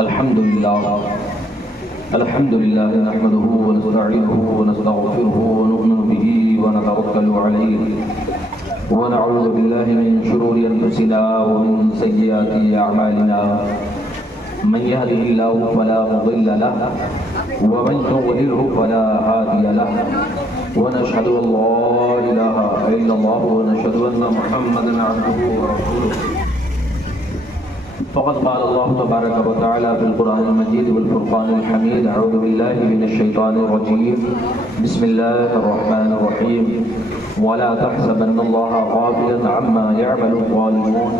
الحمد لله نحمده ونستعينه ونستغفره ونؤمن به ونتوكل عليه ونعوذ بالله من شرور أنفسنا ومن سيئات أعمالنا من يهده الله فلا مضل له ومن يضلله فلا هادي له ونشهد أن لا إله إلا الله ونشهد أن محمدا عبده ورسوله فقد قال الله تبارك وتعالى في القرآن المجيد والفرقان الحميد أعوذ بالله من الشيطان الرجيم بسم الله الرحمن الرحيم ولا تحسبن الله غافلا عما يعمل الظالمون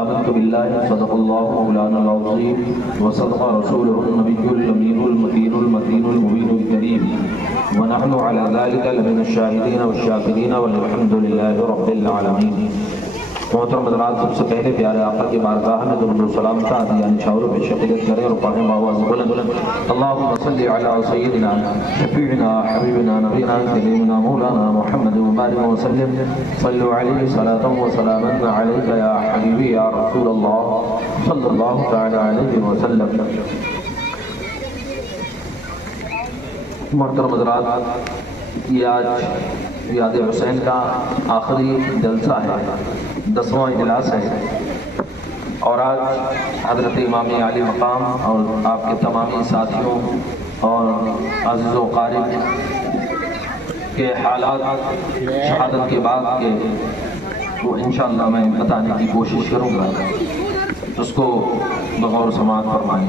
آمنت بالله صدق الله مولانا العظيم وصدق رسوله النبي الأمين المتين المبين الكريم ونحن على ذلك لمن الشاهدين والشاكرين والحمد لله رب العالمين. محترم حضرات، سب سے پہلے پیارے آقا کی بارگاہ میں درود و سلام کا عطیہ نشاور پہ شکریت کریں اور پڑھیں بآواز بلند اللہم صلی علی سیدنا شفیعنا حبیبنا نبینا کریمنا مولانا محمد وبارک وسلم صلو علیہ صلاۃ و سلاما علیک یا حبیبی یا رسول اللہ صلی اللہ تعالی علیہ وسلم. محترم حضرات، یہ آج یاد حسین کا آخری جلسہ ہے، 10واں اجلاس ہے، اور آج حضرت امام عالی مقام اور آپ کے تمامی ساتھیوں اور عزیز و قارب کے حالات شہادت کے بعد کے وہ انشاءاللہ میں بتانے کی کوشش کروں گا، اس کو بغور سماعت فرمائیں.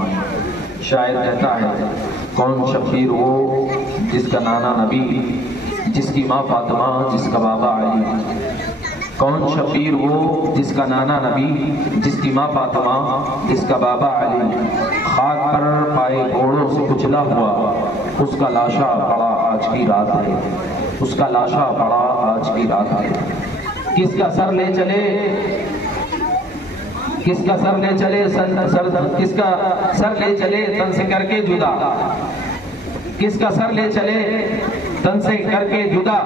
شاعر کہتا ہے کون شبیر وہ جس کا نانا نبی، جس کی ماں فاطمہ، جس کا بابا علی. کون شبیر وہ جس کا نانا نبی، جس کی ماں فاطمہ، جس کا بابا علی. خاک پر پائے گھوڑوں سے کچلا ہوا، اس کا لاشا پڑا آج کی رات ہے، اس کا لاشا پڑا آج کی رات ہے. کس کا سر لے چلے، کس کا سر لے چلے کس کا سر لے چلے تن سے کر کے جدا، کس کا سر لے چلے تن سے کر کے جدا.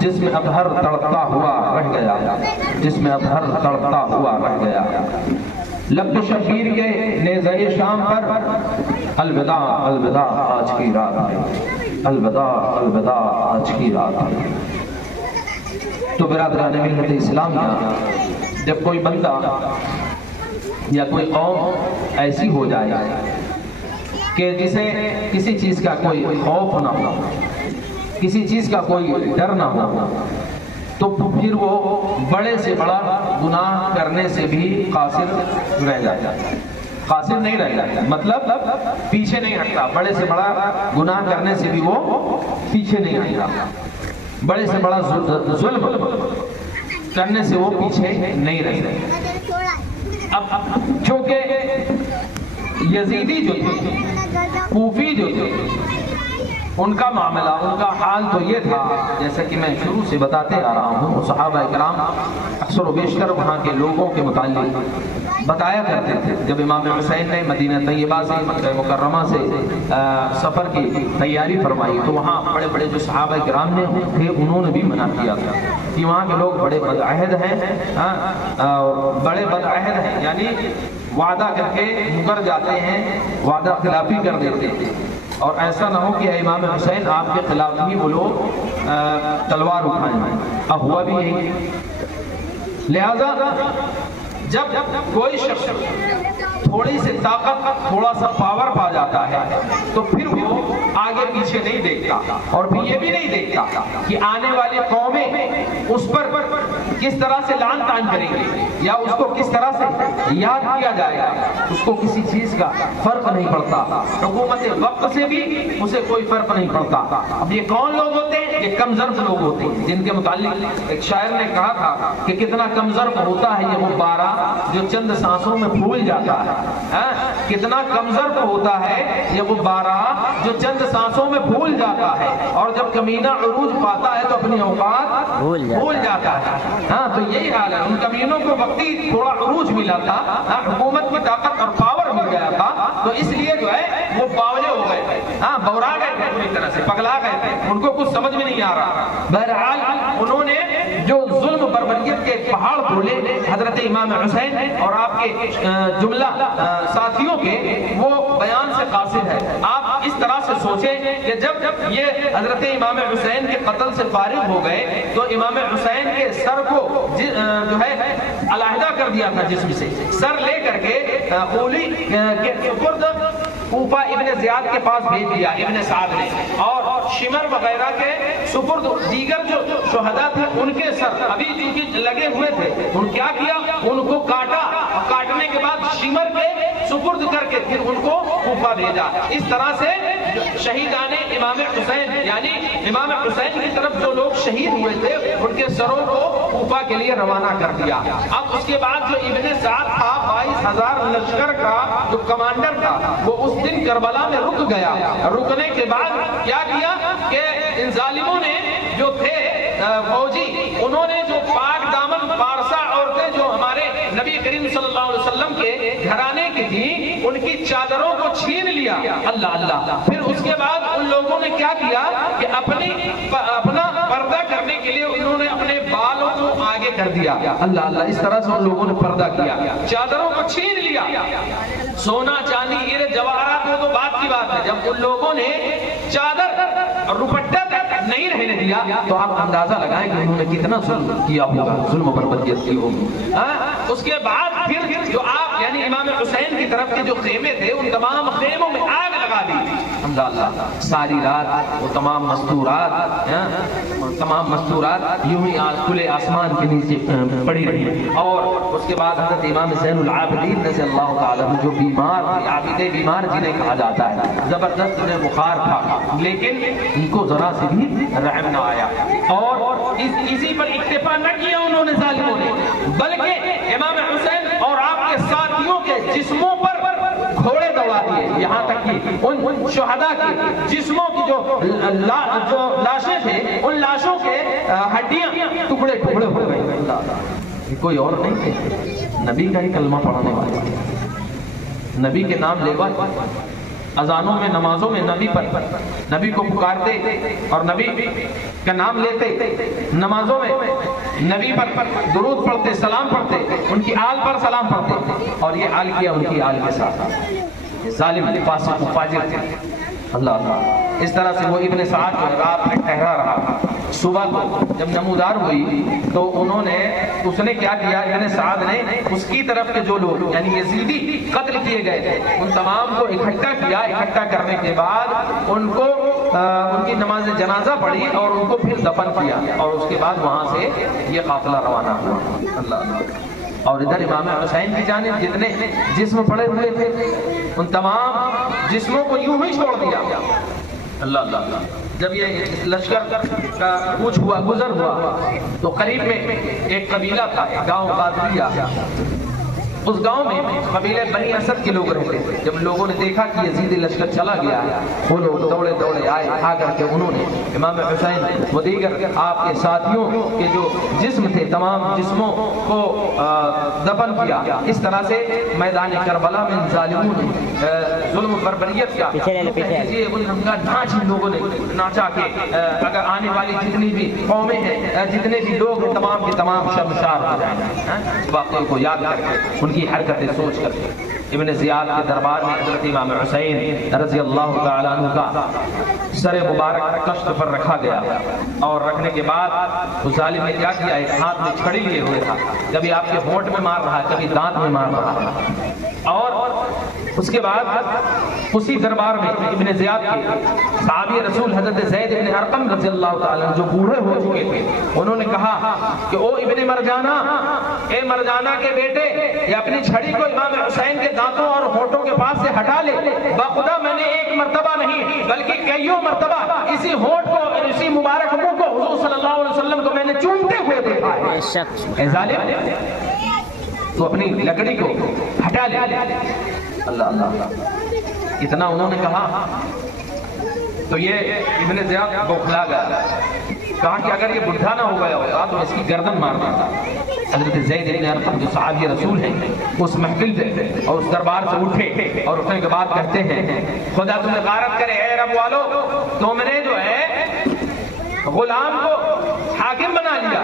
جس میں اطہر تڑپتا ہوا رہ گیا، جس میں اطہر تڑپتا ہوا رہ گیا. لب شبیر کے نیزہ شام پر الوداع الوداع آج کی رات ہے، الوداع الوداع آج کی رات ہے. تو برادران ملت اسلامیہ، جب کوئی بندہ یا کوئی قوم ایسی ہو جائے کہ جسے کسی چیز کا کوئی خوف نہ ہو، کسی چیز کا کوئی ڈر نہ ہو، تو پھر وہ بڑے سے بڑا گناہ کرنے سے بھی قاصر رہ جاتا ہے. قاصر نہیں رہ جاتا مطلب پیچھے نہیں ہٹتا، بڑے سے بڑا گناہ کرنے سے بھی وہ پیچھے نہیں ہٹتا، بڑے سے بڑا ظلم کرنے سے وہ پیچھے نہیں رہتا. اب چونکہ یزیدی جو تھے، کوفی جو تھے، ان کا معاملہ، ان کا حال تو یہ تھا جیسا کہ میں شروع سے بتاتے آ رہا ہوں. صحابہ کرام اکثر و بیشتر وہاں کے لوگوں کے متعلق بتایا کرتے تھے. جب امام حسین نے مدینہ طیبہ سے مکہ مکرمہ سے سفر کی تیاری فرمائی تو وہاں بڑے بڑے جو صحابہ کرام نے تھے انہوں نے بھی منع کیا تھا کہ وہاں کے لوگ بڑے بدعہد ہیں، بڑے بدعہد ہیں، یعنی وعدہ کر کے مکر جاتے ہیں، وعدہ خلافی کر دیتے ہیں. اور ایسا نہ ہو کہ امام حسین آپ کے خلاف ہی وہ لوگ تلوار اٹھائیں. اب ہوا بھی یہی. لہذا جب کوئی شخص تھوڑی سی طاقت، تھوڑا سا پاور پا جاتا ہے تو پھر وہ آگے پیچھے نہیں دیکھتا، اور پھر یہ بھی نہیں دیکھتا کہ آنے والی قومیں اس پر کس طرح سے لعن طعن کریں گے یا اس کو کس طرح سے یاد کیا جائے گا. اس کو کسی چیز کا فرق نہیں پڑتا، حکومت وقت سے بھی اسے کوئی فرق نہیں پڑتا. اب یہ کون لوگ ہوتے ہیں؟ یہ کم ظرف لوگ ہوتے ہیں جن کے متعلق ایک شاعر نے کہا تھا کہ کتنا کم ظرف ہوتا ہے یہ وہ بارہ جو چند سانسوں میں پھول جاتا ہے. کتنا کم ظرف ہوتا ہے یہ وہ بارہ جو چند سانسوں میں پھول جاتا ہے، اور جب کمینہ عروج پاتا ہے تو اپنی اوقات بھول جاتا ہے. تو یہی حال ہے. ان کمینوں کو وقتی تھوڑا عروج ملا تھا، حکومت کی طاقت اور پاور مل گیا تھا، تو اس لیے جو ہے وہ باولے ہو گئے تھے، بورا گئے تھے، پوری طرح سے پگلا گئے تھے، ان کو کچھ سمجھ میں نہیں آ رہا. بہرحال انہوں نے جو ظلم بربریت کے پہاڑ بولے حضرت امام حسین اور آپ کے جملہ ساتھیوں کے، وہ بیان سے قاصد ہے۔ آپ اس طرح سے سوچیں کہ جب یہ حضرت امام حسین کے قتل سے فارغ ہو گئے تو امام حسین کے سر کو جو ہے علیحدہ کر دیا تھا جسم سے، سر لے کر کے اولی کے سپرد کوفہ ابن زیاد کے پاس بھیج دیا ابن سعد نے، اور شمر وغیرہ کے سپرد دیگر جو شہداء تھے ان کے سر ابھی چونکہ لگے ہوئے تھے، ان کیا کیا، ان کو کاٹا، کاٹنے کے بعد شمر کے سپرد کر کے پھر ان کو کوفہ بھیجا۔ اس طرح سے شہیدان امام حسین یعنی امام حسین کی طرف جو لوگ شہید ہوئے تھے ان کے سروں کو کوفہ کے لیے روانہ کر دیا۔ اب اس کے بعد جو ابن سعد تھا 22,000 لشکر کا جو کمانڈر تھا وہ اس دن کربلا میں رک گیا۔ رکنے کے بعد کیا کیا کہ ان ظالموں نے جو تھے فوجی، انہوں نے جو پاک دامن پارسا عورتیں جو ہمارے نبی کریم صلی اللہ علیہ وسلم کے گھرانے کی تھیں ان کی چادروں کو چھین لیا۔ اللہ اللہ۔ پھر اس کے بعد ان لوگوں نے کیا کیا کہ اپنا پردہ کرنے کے لیے انہوں نے اپنے بالوں کو آگے کر دیا۔ اللہ اللہ۔ اس طرح سے ان لوگوں نے پردہ کیا، چادروں کو چھین لیا۔ سونا چاندی ہیرے جواہرات وہ تو بات کی بات ہے، جب ان لوگوں نے چادر روپٹہ تک نہیں رہنے دیا تو آپ اندازہ لگائیں کہ انہوں نے کتنا ظلم کیا ہوگا، ظلم و بربریت کی ہوگی۔ اس کے بعد پھر جو آپ یعنی امام حسین کی طرف کے جو خیمے تھے ان تمام خیموں میں آگ لگا دی۔ اللہ، ساری رات وہ تمام مستورات یوں ہی کھلے آسمان کے نیچے پڑی رہی۔ اور اس کے بعد حضرت امام زین العابدین رضی اللہ تعالیٰ جو بیمار تھے، عابد بیمار جنہیں کہا جاتا ہے، زبردست انہیں بخار تھا لیکن ان کو ذرا سے بھی رحم نہ آیا، اور اسی پر اکتفا نہ کیا انہوں نے ظالموں نے، بلکہ امام حسین اور آپ کے ساتھیوں کے جسموں پر گھوڑے دوڑا دیے، یہاں تک کہ ان شہداء کے جسموں کی جو لاشیں تھے ان لاشوں کے ہڈیاں ٹکڑے ٹکڑے ہو گئے۔ کوئی اور نہیں تھے، نبی کا ہی کلمہ پڑھنے والے، نبی کے نام لیوا، اذانوں میں نمازوں میں نبی کو پکارتے اور نبی کا نام لیتے، نمازوں میں نبی پر درود پڑھتے، سلام پڑھتے، ان کی آل پر سلام پڑھتے، اور یہ آل کیا ان کی آل کے ساتھ، ظالم فاسق فاجر تھے۔ اللہ اللہ۔ اس طرح سے وہ ابن سعد جو رات میں ٹھہرا رہا، صبح کو جب نمودار ہوئی تو اس نے کیا کیا، ابن سعد نے اس کی طرف کے جو لوگ یعنی یزیدی قتل کیے گئے تھے ان تمام کو اکٹھا کیا، اکٹھا کرنے کے بعد ان کی نماز جنازہ پڑھی اور ان کو پھر دفن کیا، اور اس کے بعد وہاں سے یہ قافلہ روانہ ہوا۔ اللہ اللہ۔ اور ادھر امام حسین کی جانب جتنے جسم پڑے ہوئے تھے ان تمام جسموں کو یوں ہی چھوڑ دیا۔ اللہ اللہ۔ جب یہ لشکر کا کوچ ہوا، گزر ہوا، تو قریب میں ایک قبیلہ تھا، گاؤں قادریہ، اس گاؤں میں قبیلے بنی اسد کے لوگ رہتے تھے۔ جب لوگوں نے دیکھا کہ یزیدی لشکر چلا گیا وہ لوگ دوڑے دوڑے آئے، آ کر کے انہوں نے امام حسین و دیگر آپ کے ساتھیوں کے جو جسم تھے تمام جسموں کو دفن کیا۔ اس طرح سے میدان کربلا میں ظالموں نے ظلم و بربریت کا ناچ لوگوں نے ناچا کہ اگر آنے والی جتنی بھی قومیں ہیں، جتنے بھی لوگ ہیں، تمام کے تمام شرمسار ہو جائیں۔ واقعے کو یاد کر کے ان کی حرکتیں سوچ کر کے ابن زیاد کے دربار میں حضرت امام حسین رضی اللہ تعالیٰ عنہ کا سر مبارک کشت پر رکھا گیا، اور رکھنے کے بعد اس ظالم نے کیا کیا، ایک ہاتھ میں چھڑی لیے ہوئے تھا، کبھی آپ کے ہونٹ میں مار رہا ہے، کبھی دانت میں مار رہا ہے، اور اس کے بعد اسی دربار میں ابن زیاد کے صحابی رسول حضرت زید بن ارقم رضی اللہ تعالیٰ جو بوڑھے ہو چکے تھے، انہوں نے کہا کہ او ابن مرجانہ، اے مرجانہ کے بیٹے، یہ اپنی چھڑی کو امام حسین کے دانتوں اور ہونٹوں کے پاس سے ہٹا لے، باخدا میں نے ایک مرتبہ نہیں بلکہ کئیوں مرتبہ اسی ہونٹ کو، اسی مبارک منہ کو حضور صلی اللہ علیہ وسلم کو میں نے چومتے ہوئے دیکھا ہے۔ اے ظالم، تو اپنی لکڑی کو ہٹا لے۔ اللہ اللہ۔ اتنا انہوں نے کہا تو یہ ابن زیاد بوکھلا گیا، کہا کہ اگر یہ بڈھا نہ ہو گیا ہوتا تو اس کی گردن مارنا تھا۔ حضرت زید بن ارقم جو صحابی رسول ہیں اس محفل سے اور اس دربار سے اٹھے، اور اٹھنے کے بعد کہتے ہیں خدا تمہیں غارت کرے اے رب والو، تم نے جو ہے غلام کو حاکم بنا لیا،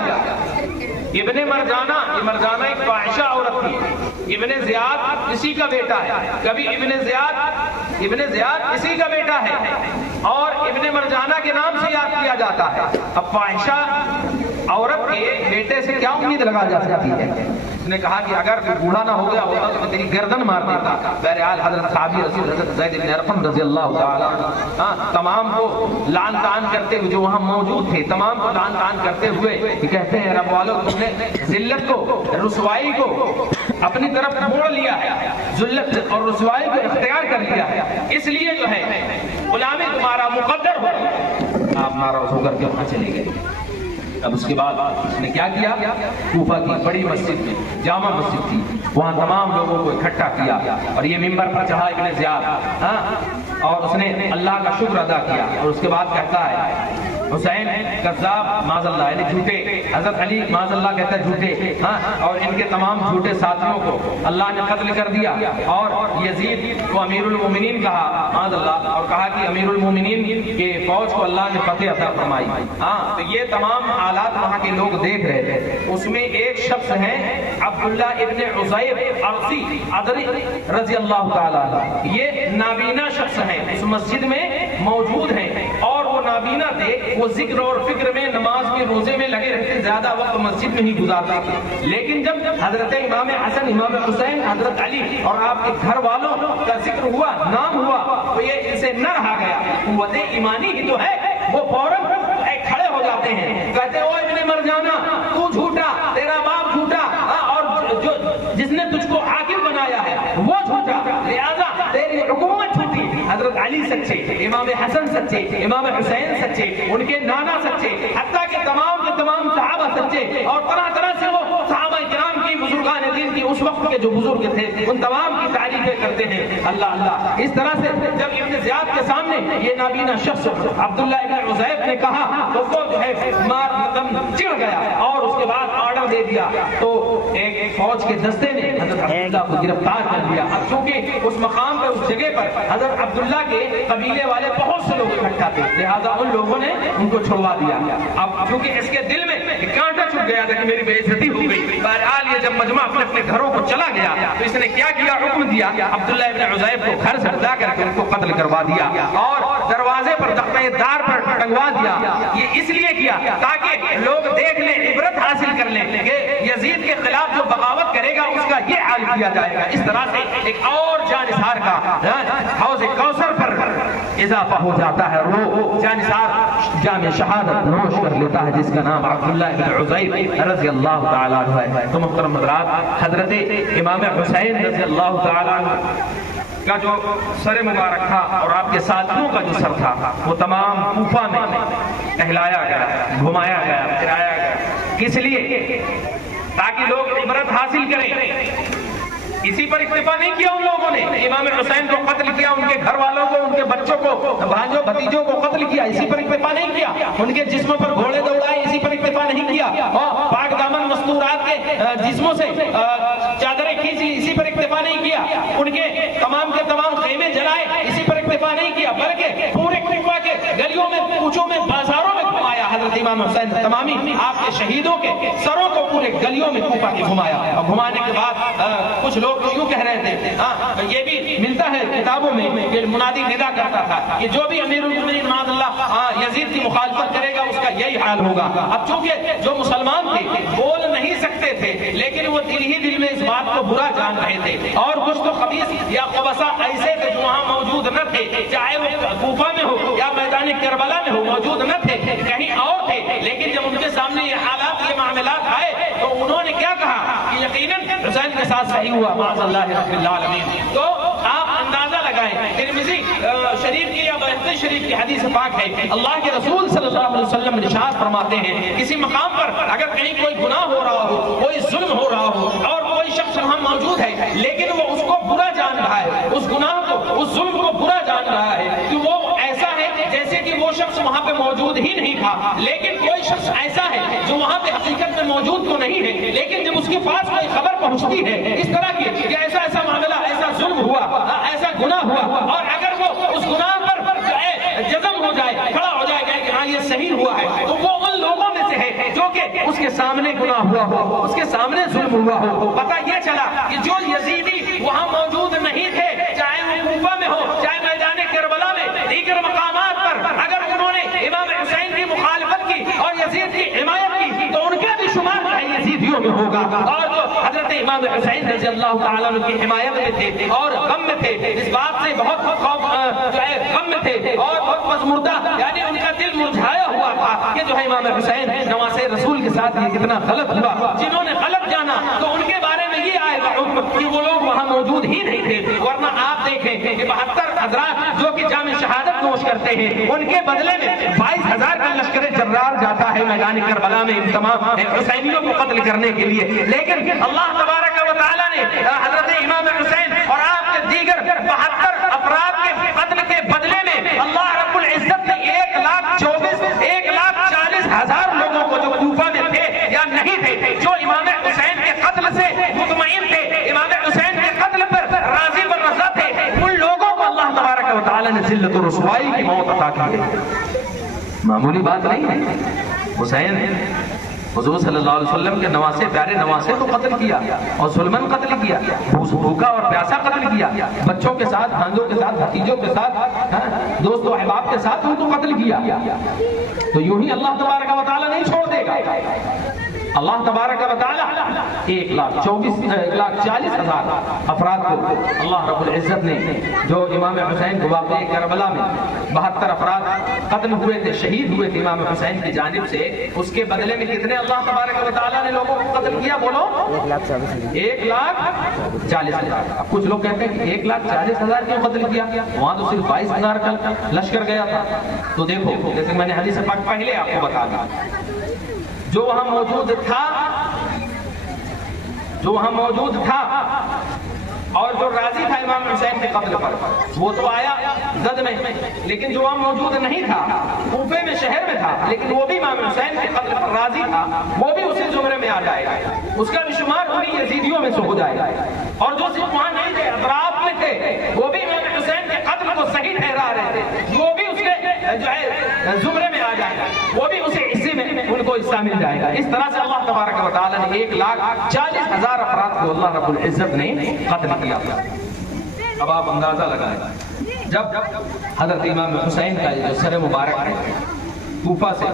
ابن مرجانہ، یہ مرجانہ ایک فاحشہ عورت تھی، ابن زیاد اسی کا بیٹا ہے، کبھی ابن زیاد اسی کا بیٹا ہے اور ابن مرجانہ کے نام سے یاد کیا جاتا ہے۔ اب فاحشہ عورت کے بیٹے سے کیا امید لگا جا سکتی ہے؟ اس نے کہا کہ اگر تو بوڑھا نہ ہو گیا ہوتا تو میں تیری گردن مار دیتا۔ بہرحال حضرت صحابی رسول حضرت زید بن ارقم رضی اللہ تعالی تمام کو لعن طعن کرتے ہوئے، جو وہاں موجود تھے تمام کو لعن طعن کرتے ہوئے کہتے ہیں رب والو تم نے ذلت کو، رسوائی کو اپنی طرف موڑ لیا ہے، ذلت اور رسوائی کو اختیار کر لیا ہے، اس لیے جو ہے غلامی تمہارا مقدر ہو۔ آپ ناراض ہو کر کے وہاں چلے گئے۔ اب اس کے بعد اس نے کیا کیا؟ کوفہ کی بڑی مسجد میں، جامع مسجد تھی، وہاں تمام لوگوں کو اکٹھا کیا اور یہ منبر پر چڑھا ابن زیاد اور اس نے اللہ کا شکر ادا کیا اور اس کے بعد کہتا ہے حسین کذاب معاذ اللہ، یعنی جھوٹے، حضرت علی معاذ اللہ کہتا ہے جھوٹے، اور ان کے تمام جھوٹے ساتھیوں کو اللہ نے قتل کر دیا اور یزید کو امیر المومنین کہا معاذ اللہ، اور کہا کہ امیر المومنین کے فوج کو اللہ نے فتح عطا فرمائی۔ تو یہ تمام حالات وہاں کے لوگ دیکھ رہے تھے۔ اس میں ایک شخص ہیں عبداللہ ابن عزیر عرصی عدری رضی اللہ تعالیٰ عنہ، یہ نابینا شخص ہیں، اس مسجد میں موجود ہیں اور وہ نابینا تھے، وہ ذکر اور فکر میں، نماز میں، روزے میں لگے رہتے، زیادہ وقت مسجد میں ہی گزارتے تھے۔ لیکن جب حضرت امام حسن، امام حسین، حضرت علی اور آپ کے گھر والوں کا ذکر ہوا، نام ہوا، تو یہ اسے نہ رہا گیا، قوت ایمانی ہی تو ہے، وہ فوراً کھڑے ہو جاتے ہیں، کہتے او ابن مرجانہ تو جھوٹا، تیرا باپ جھوٹا، اور جس نے تجھ کو حاکم بنایا ہے وہ جھوٹا، لہذا تیری حکومت جھوٹی۔ حضرت علی سچے، امام حسن سچے، امام حسین سچے، ان کے نانا سچے، حتیٰ کہ تمام کے تمام صحابہ سچے، اور طرح طرح سے وہ صحابہ کرام کی، بزرگان دین کی، اس وقت کے جو بزرگ تھے ان تمام کی تعریفیں کرتے ہیں۔ اللہ اللہ، اس طرح سے جب ابن زیاد کے سامنے یہ نابینا شخص عبداللہ ابن عزیر نے کہا تو وہ جو ہے چڑ گیا اور اس کے بعد آرڈر دے دیا، تو ایک فوج کے دستے نے حضرت عبداللہ کو گرفتار کر لیا۔ اب چونکہ اس مقام پر، اس جگہ پر حضرت عبداللہ کے قبیلے والے بہت سے لوگ اکٹھا تھے، لہٰذا ان لوگوں نے ان کو چھڑوا دیا۔ اب چونکہ اس کے دل میں کانٹا چھپ گیا تھا کہ میری بے عزتی ہو گئی، بہرحال یہ جب مجمع اپنے اپنے گھروں کو چلا گیا تو اس نے کیا کیا؟ حکم دیا عبداللہ ابن عزیر کو گھر سے اٹھا کر کے ان کو قتل کروا دیا اور دروازے پر، تختہ دار پر ٹنگوا دیا۔ یہ اس لیے کیا تاکہ لوگ دیکھ لیں، عبرت حاصل کر لیں کہ یزید کے خلاف جو بغاوت کرے گا اس کا یہ حال کیا جائے گا۔ اس طرح سے ایک اور جانثار کا حوض کوثر پر اضافہ ہو جاتا ہے، وہ جانثار جام شہادت نوش کر لیتا ہے جس کا نام عبداللہ بن عزیر رضی اللہ تعالیٰ عنہ ہے۔ تو محترم حضرات، حضرت امام حسین رضی اللہ تعالیٰ عنہ کا جو سر مبارک تھا اور آپ کے ساتھیوں کا جو سر تھا وہ تمام کوفہ میں ٹہلایا گیا، گھمایا گیا، پھرایا گیا، کس لیے؟ تاکہ لوگ عبرت حاصل کریں۔ اسی پر اکتفا نہیں کیا ان لوگوں نے، امام حسین کو قتل کیا، ان کے گھر والوں کو، ان کے بچوں کو، بھانجوں بھتیجوں کو قتل کیا، اسی پر اکتفا نہیں کیا، ان کے جسموں پر گھوڑے دوڑائے، اسی پر اکتفا نہیں کیا، اور پاک دامن مستورات کے جسموں سے چادریں کھینچی، اسی پر اکتفا نہیں کیا، ان کے تمام خیمے جلائے، اسی پر اکتفا نہیں کیا، بلکہ پورے کوفہ کے گلیوں میں، کوچوں میں، بازاروں میں گھمایا حضرت امام حسین تمامی آپ کے شہیدوں کے سروں کو پورے گلیوں میں کوفہ کے گھمایا، اور گھمانے کے بعد کچھ لوگ یوں کہہ رہے تھے، یہ بھی ملتا ہے کتابوں میں کہ منادی ندا کرتا تھا کہ جو بھی امیر المومنین معاذ اللہ یزید کی مخالفت کرے گا اس کا یہی حال ہوگا۔ اب چونکہ جو مسلمان تھے بول نہیں سکتے تھے لیکن وہ دل ہی دل میں اس بات کو برا جان رہے تھے، اور کچھ تو خبیث یا خبثہ ایسے تھے جو وہاں موجود نہ تھے، چاہے وہ کوفہ میں ہو یا میدان کربلا میں ہو، موجود نہ تھے، کہیں اور تھے، لیکن جب ان کے سامنے یہ حالات، یہ معاملات آئے تو انہوں نے کیا کہا کہ یقیناً حسین کے ساتھ صحیح ہوا معاذ اللہ رب العالمین۔ تو آپ اندازہ لگائیں، ترمذی شریف کی یا بہقی شریف کی حدیث پاک ہے، اللہ کے رسول صلی اللہ علیہ وسلم ارشاد فرماتے ہیں کسی مقام پر اگر کہیں کوئی گناہ ہو رہا ہو، کوئی ظلم ہو رہا ہو اور کوئی شخص وہاں موجود ہے لیکن وہ اس کو برا جان رہا ہے، اس گناہ کو، اس ظلم کو برا جان رہا ہے، کہ وہ ایسا ہے جیسے کہ وہ شخص وہاں پہ موجود ہی نہیں تھا، لیکن کوئی شخص ایسا ہے جو وہاں پہ حقیقت میں موجود تو نہیں ہے لیکن جب اس کے پاس کوئی خبر پہنچتی ہے اس طرح کی کہ ایسا ایسا معاملہ، ایسا ظلم ہوا، ایسا گناہ ہوا، اور اگر وہ اس گناہ پر جزم ہو جائے، کھڑا ہو جائے گا کہ ہاں یہ صحیح ہوا ہے، تو وہ ان لوگوں میں سے ہے جو یزیدیوں کے اس کے سامنے گناہ ہوا ہو، اس کے سامنے ظلم ہوا ہو. پتہ یہ چلا کہ جو یزیدی وہاں موجود نہیں تھے، چاہے وہ کوفہ میں ہو، چاہے میدان کربلا میں، دیگر مقامات پر، اگر انہوں نے امام حسین کی مخالفت کی اور یزید کی حمایت کی تو ان کا بھی شمار یزیدیوں میں ہوگا. اور جو حضرت امام حسین رضی اللہ تعالیٰ عنہ کی حمایت میں تھے اور غم میں تھے، اس بات سے بہت غم میں تھے اور بہت مزمردہ، یعنی ان کا دل مرجھایا ہوا تھا کہ جو ہے امام حسین نواسے رسول کے ساتھ یہ کتنا غلط ہوا. جنہوں نے غلط جانا تو ان کے بارے میں یہ آئے گا حکم کہ وہ لوگ وہاں موجود ہی نہیں تھے. ورنہ آپ دیکھیں کہ 72 حضرات جو کہ جامع شہادت نوش کرتے ہیں، ان کے بدلے میں 22,000 کا لشکر جرار جاتا ہے میدان کربلا میں ان تمام حسینیوں کو قتل کرنے کے لیے. لیکن اللہ تبارک و تعالیٰ نے حضرت امام حسین اور آپ کے دیگر 72 افراد کے قتل کے بدلے میں اللہ رب العزت نے 1,40,000 لوگوں کو جو کوفہ میں تھے یا نہیں تھے، جو امام حسین کے قتل سے مطمئن تھے، امام حسین کے قتل پر راضی و رضا تھے، ان لوگوں کو اللہ تبارک و تعالیٰ نے ذلت و رسوائی کی موت عطا کی ہے. معمولی بات نہیں ہے. حسین حضور صلی اللہ علیہ وسلم کے نواسے، پیارے نواسے کو قتل کیا اور ظلمن قتل کیا، بھوکا اور پیاسا قتل کیا، بچوں کے ساتھ، بھانجوں کے ساتھ، بھتیجوں کے ساتھ، دوست و احباب کے ساتھ ان کو قتل کیا. تو یوں ہی اللہ تبارک و تعالیٰ نہیں چھوڑ دے گا. اللہ تبارک و تعالیٰ 1,40,000 افراد کو اللہ رب العزت نے، جو امام حسین کو واقعہ کربلا میں 72 افراد قتل ہوئے تھے، شہید ہوئے تھے امام حسین کی جانب سے، اس کے بدلے میں کتنے اللہ تبارک و تعالیٰ نے لوگوں کو قتل کیا؟ بولو 1,40,000. اب کچھ لوگ کہتے ہیں کہ 1,40,000 کیوں قتل کیا؟ وہاں تو صرف 22,000 کا لشکر گیا تھا. تو دیکھو، جیسے میں نے حدیث پاک پہلے آپ کو بتا دیا، جو وہاں موجود تھا اور جو راضی تھا امام حسین کے قتل پر، وہ تو آیا زد میں، لیکن جو وہاں موجود نہیں تھا، کوفے میں، شہر میں تھا، لیکن وہ بھی امام حسین کے قتل پر راضی تھا، وہ بھی اسی زمرے میں آ جائے گا. اس کا بھی شمار انہیں یزیدیوں میں سے ہو جائے گا. اور جو صرف وہاں نہیں تھے، اطراف میں تھے، وہ بھی امام حسین کے قتل کو صحیح ٹھہرا رہے تھے، وہ بھی اس کے جو ہے زمرے میں آ جائے گا، وہ بھی اسی حصے میں ان کو حصہ مل جائے گا. اس طرح سے اللہ تبارک و تعالیٰ نے 1,40,000 افراد کو اللہ رب العزت نے قتل کیا. اب آپ اندازہ لگائیں، جب حضرت امام حسین کا جو سر مبارک ہے، کوفہ سے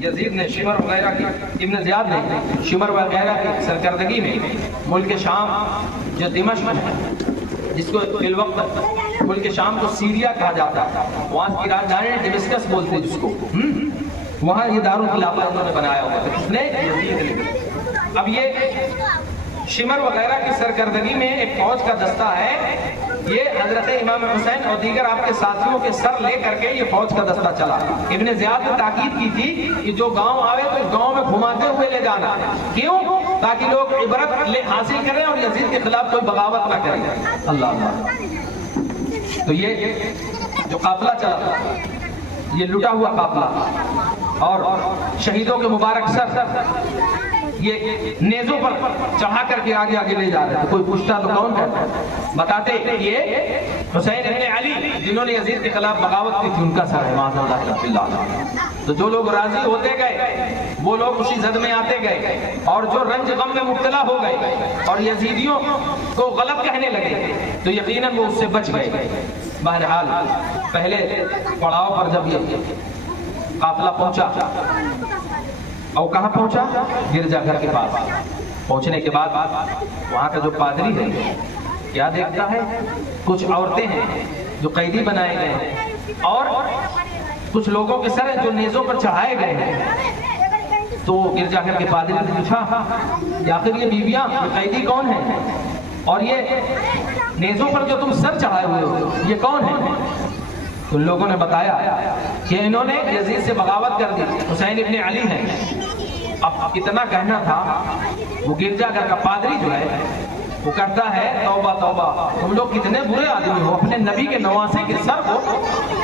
یزید نے شمر وغیرہ کی، ابن زیاد نے شمر وغیرہ کی سرکردگی میں ملک شام، جو دمشق ہے، جس کو فی الوقت ملک شام کو سیریا کہا جاتا ہے، وہاں کی راجدھانی ڈیمسکس بولتے جس کو، وہاں یہ دارالخلافہ انہوں نے بنایا ہوا تھا. کس نے؟ یزید نے. اب یہ شمر وغیرہ کی سرکردگی میں ایک فوج کا دستہ ہے، یہ حضرت امام حسین اور دیگر آپ کے ساتھیوں کے سر لے کر کے یہ فوج کا دستہ چلا. ابن زیاد نے تاکید کی تھی کہ جو گاؤں آوے تو اس گاؤں میں گھماتے ہوئے لے جانا. کیوں؟ تاکہ لوگ عبرت حاصل کریں اور یزید کے خلاف کوئی بغاوت نہ کریں. اللہ اللہ. تو یہ جو قافلہ چلا، یہ لٹا ہوا قافلہ، اور شہیدوں کے مبارک سر یہ نیزوں پر چڑھا کر کے آگے آگے لے جا رہے تھے. کوئی پوچھتا تو کون کہتا ہے؟ بتاتے یہ حسین ابن علی جنہوں نے یزید کے خلاف بغاوت کی تھی، ان کا سر ہے. معاذ اللہ. تو جو لوگ راضی ہوتے گئے وہ لوگ اسی زد میں آتے گئے، اور جو رنج غم میں مبتلا ہو گئے اور یزیدیوں کو غلط کہنے لگے تو یقیناً وہ اس سے بچ گئے. بہرحال پہلے پڑاؤ پر جب یہ قافلہ پہنچا، اور کہاں پہنچا؟ گرجا گھر کے پاس. پہنچنے کے بعد وہاں کا جو پادری ہے کیا دیکھتا ہے؟ کچھ عورتیں ہیں جو قیدی بنائے گئے ہیں، اور کچھ لوگوں کے سر جو نیزوں پر چڑھائے گئے ہیں. تو گرجا گھر کے پادری نے پوچھا کہ آخر یہ بیویاں، قیدی کون ہیں؟ اور یہ نیزوں پر جو تم سر چڑھائے ہوئے ہو یہ کون ہیں؟ تو لوگوں نے بتایا کہ انہوں نے یزید سے بغاوت کر دی، حسین ابن علی ہیں. اب اتنا کہنا تھا، وہ گرجا گھر کا پادری جو ہے وہ کہتا ہے توبہ توبہ، تم لوگ کتنے برے آدمی ہو، اپنے نبی کے نواسے کے سر کو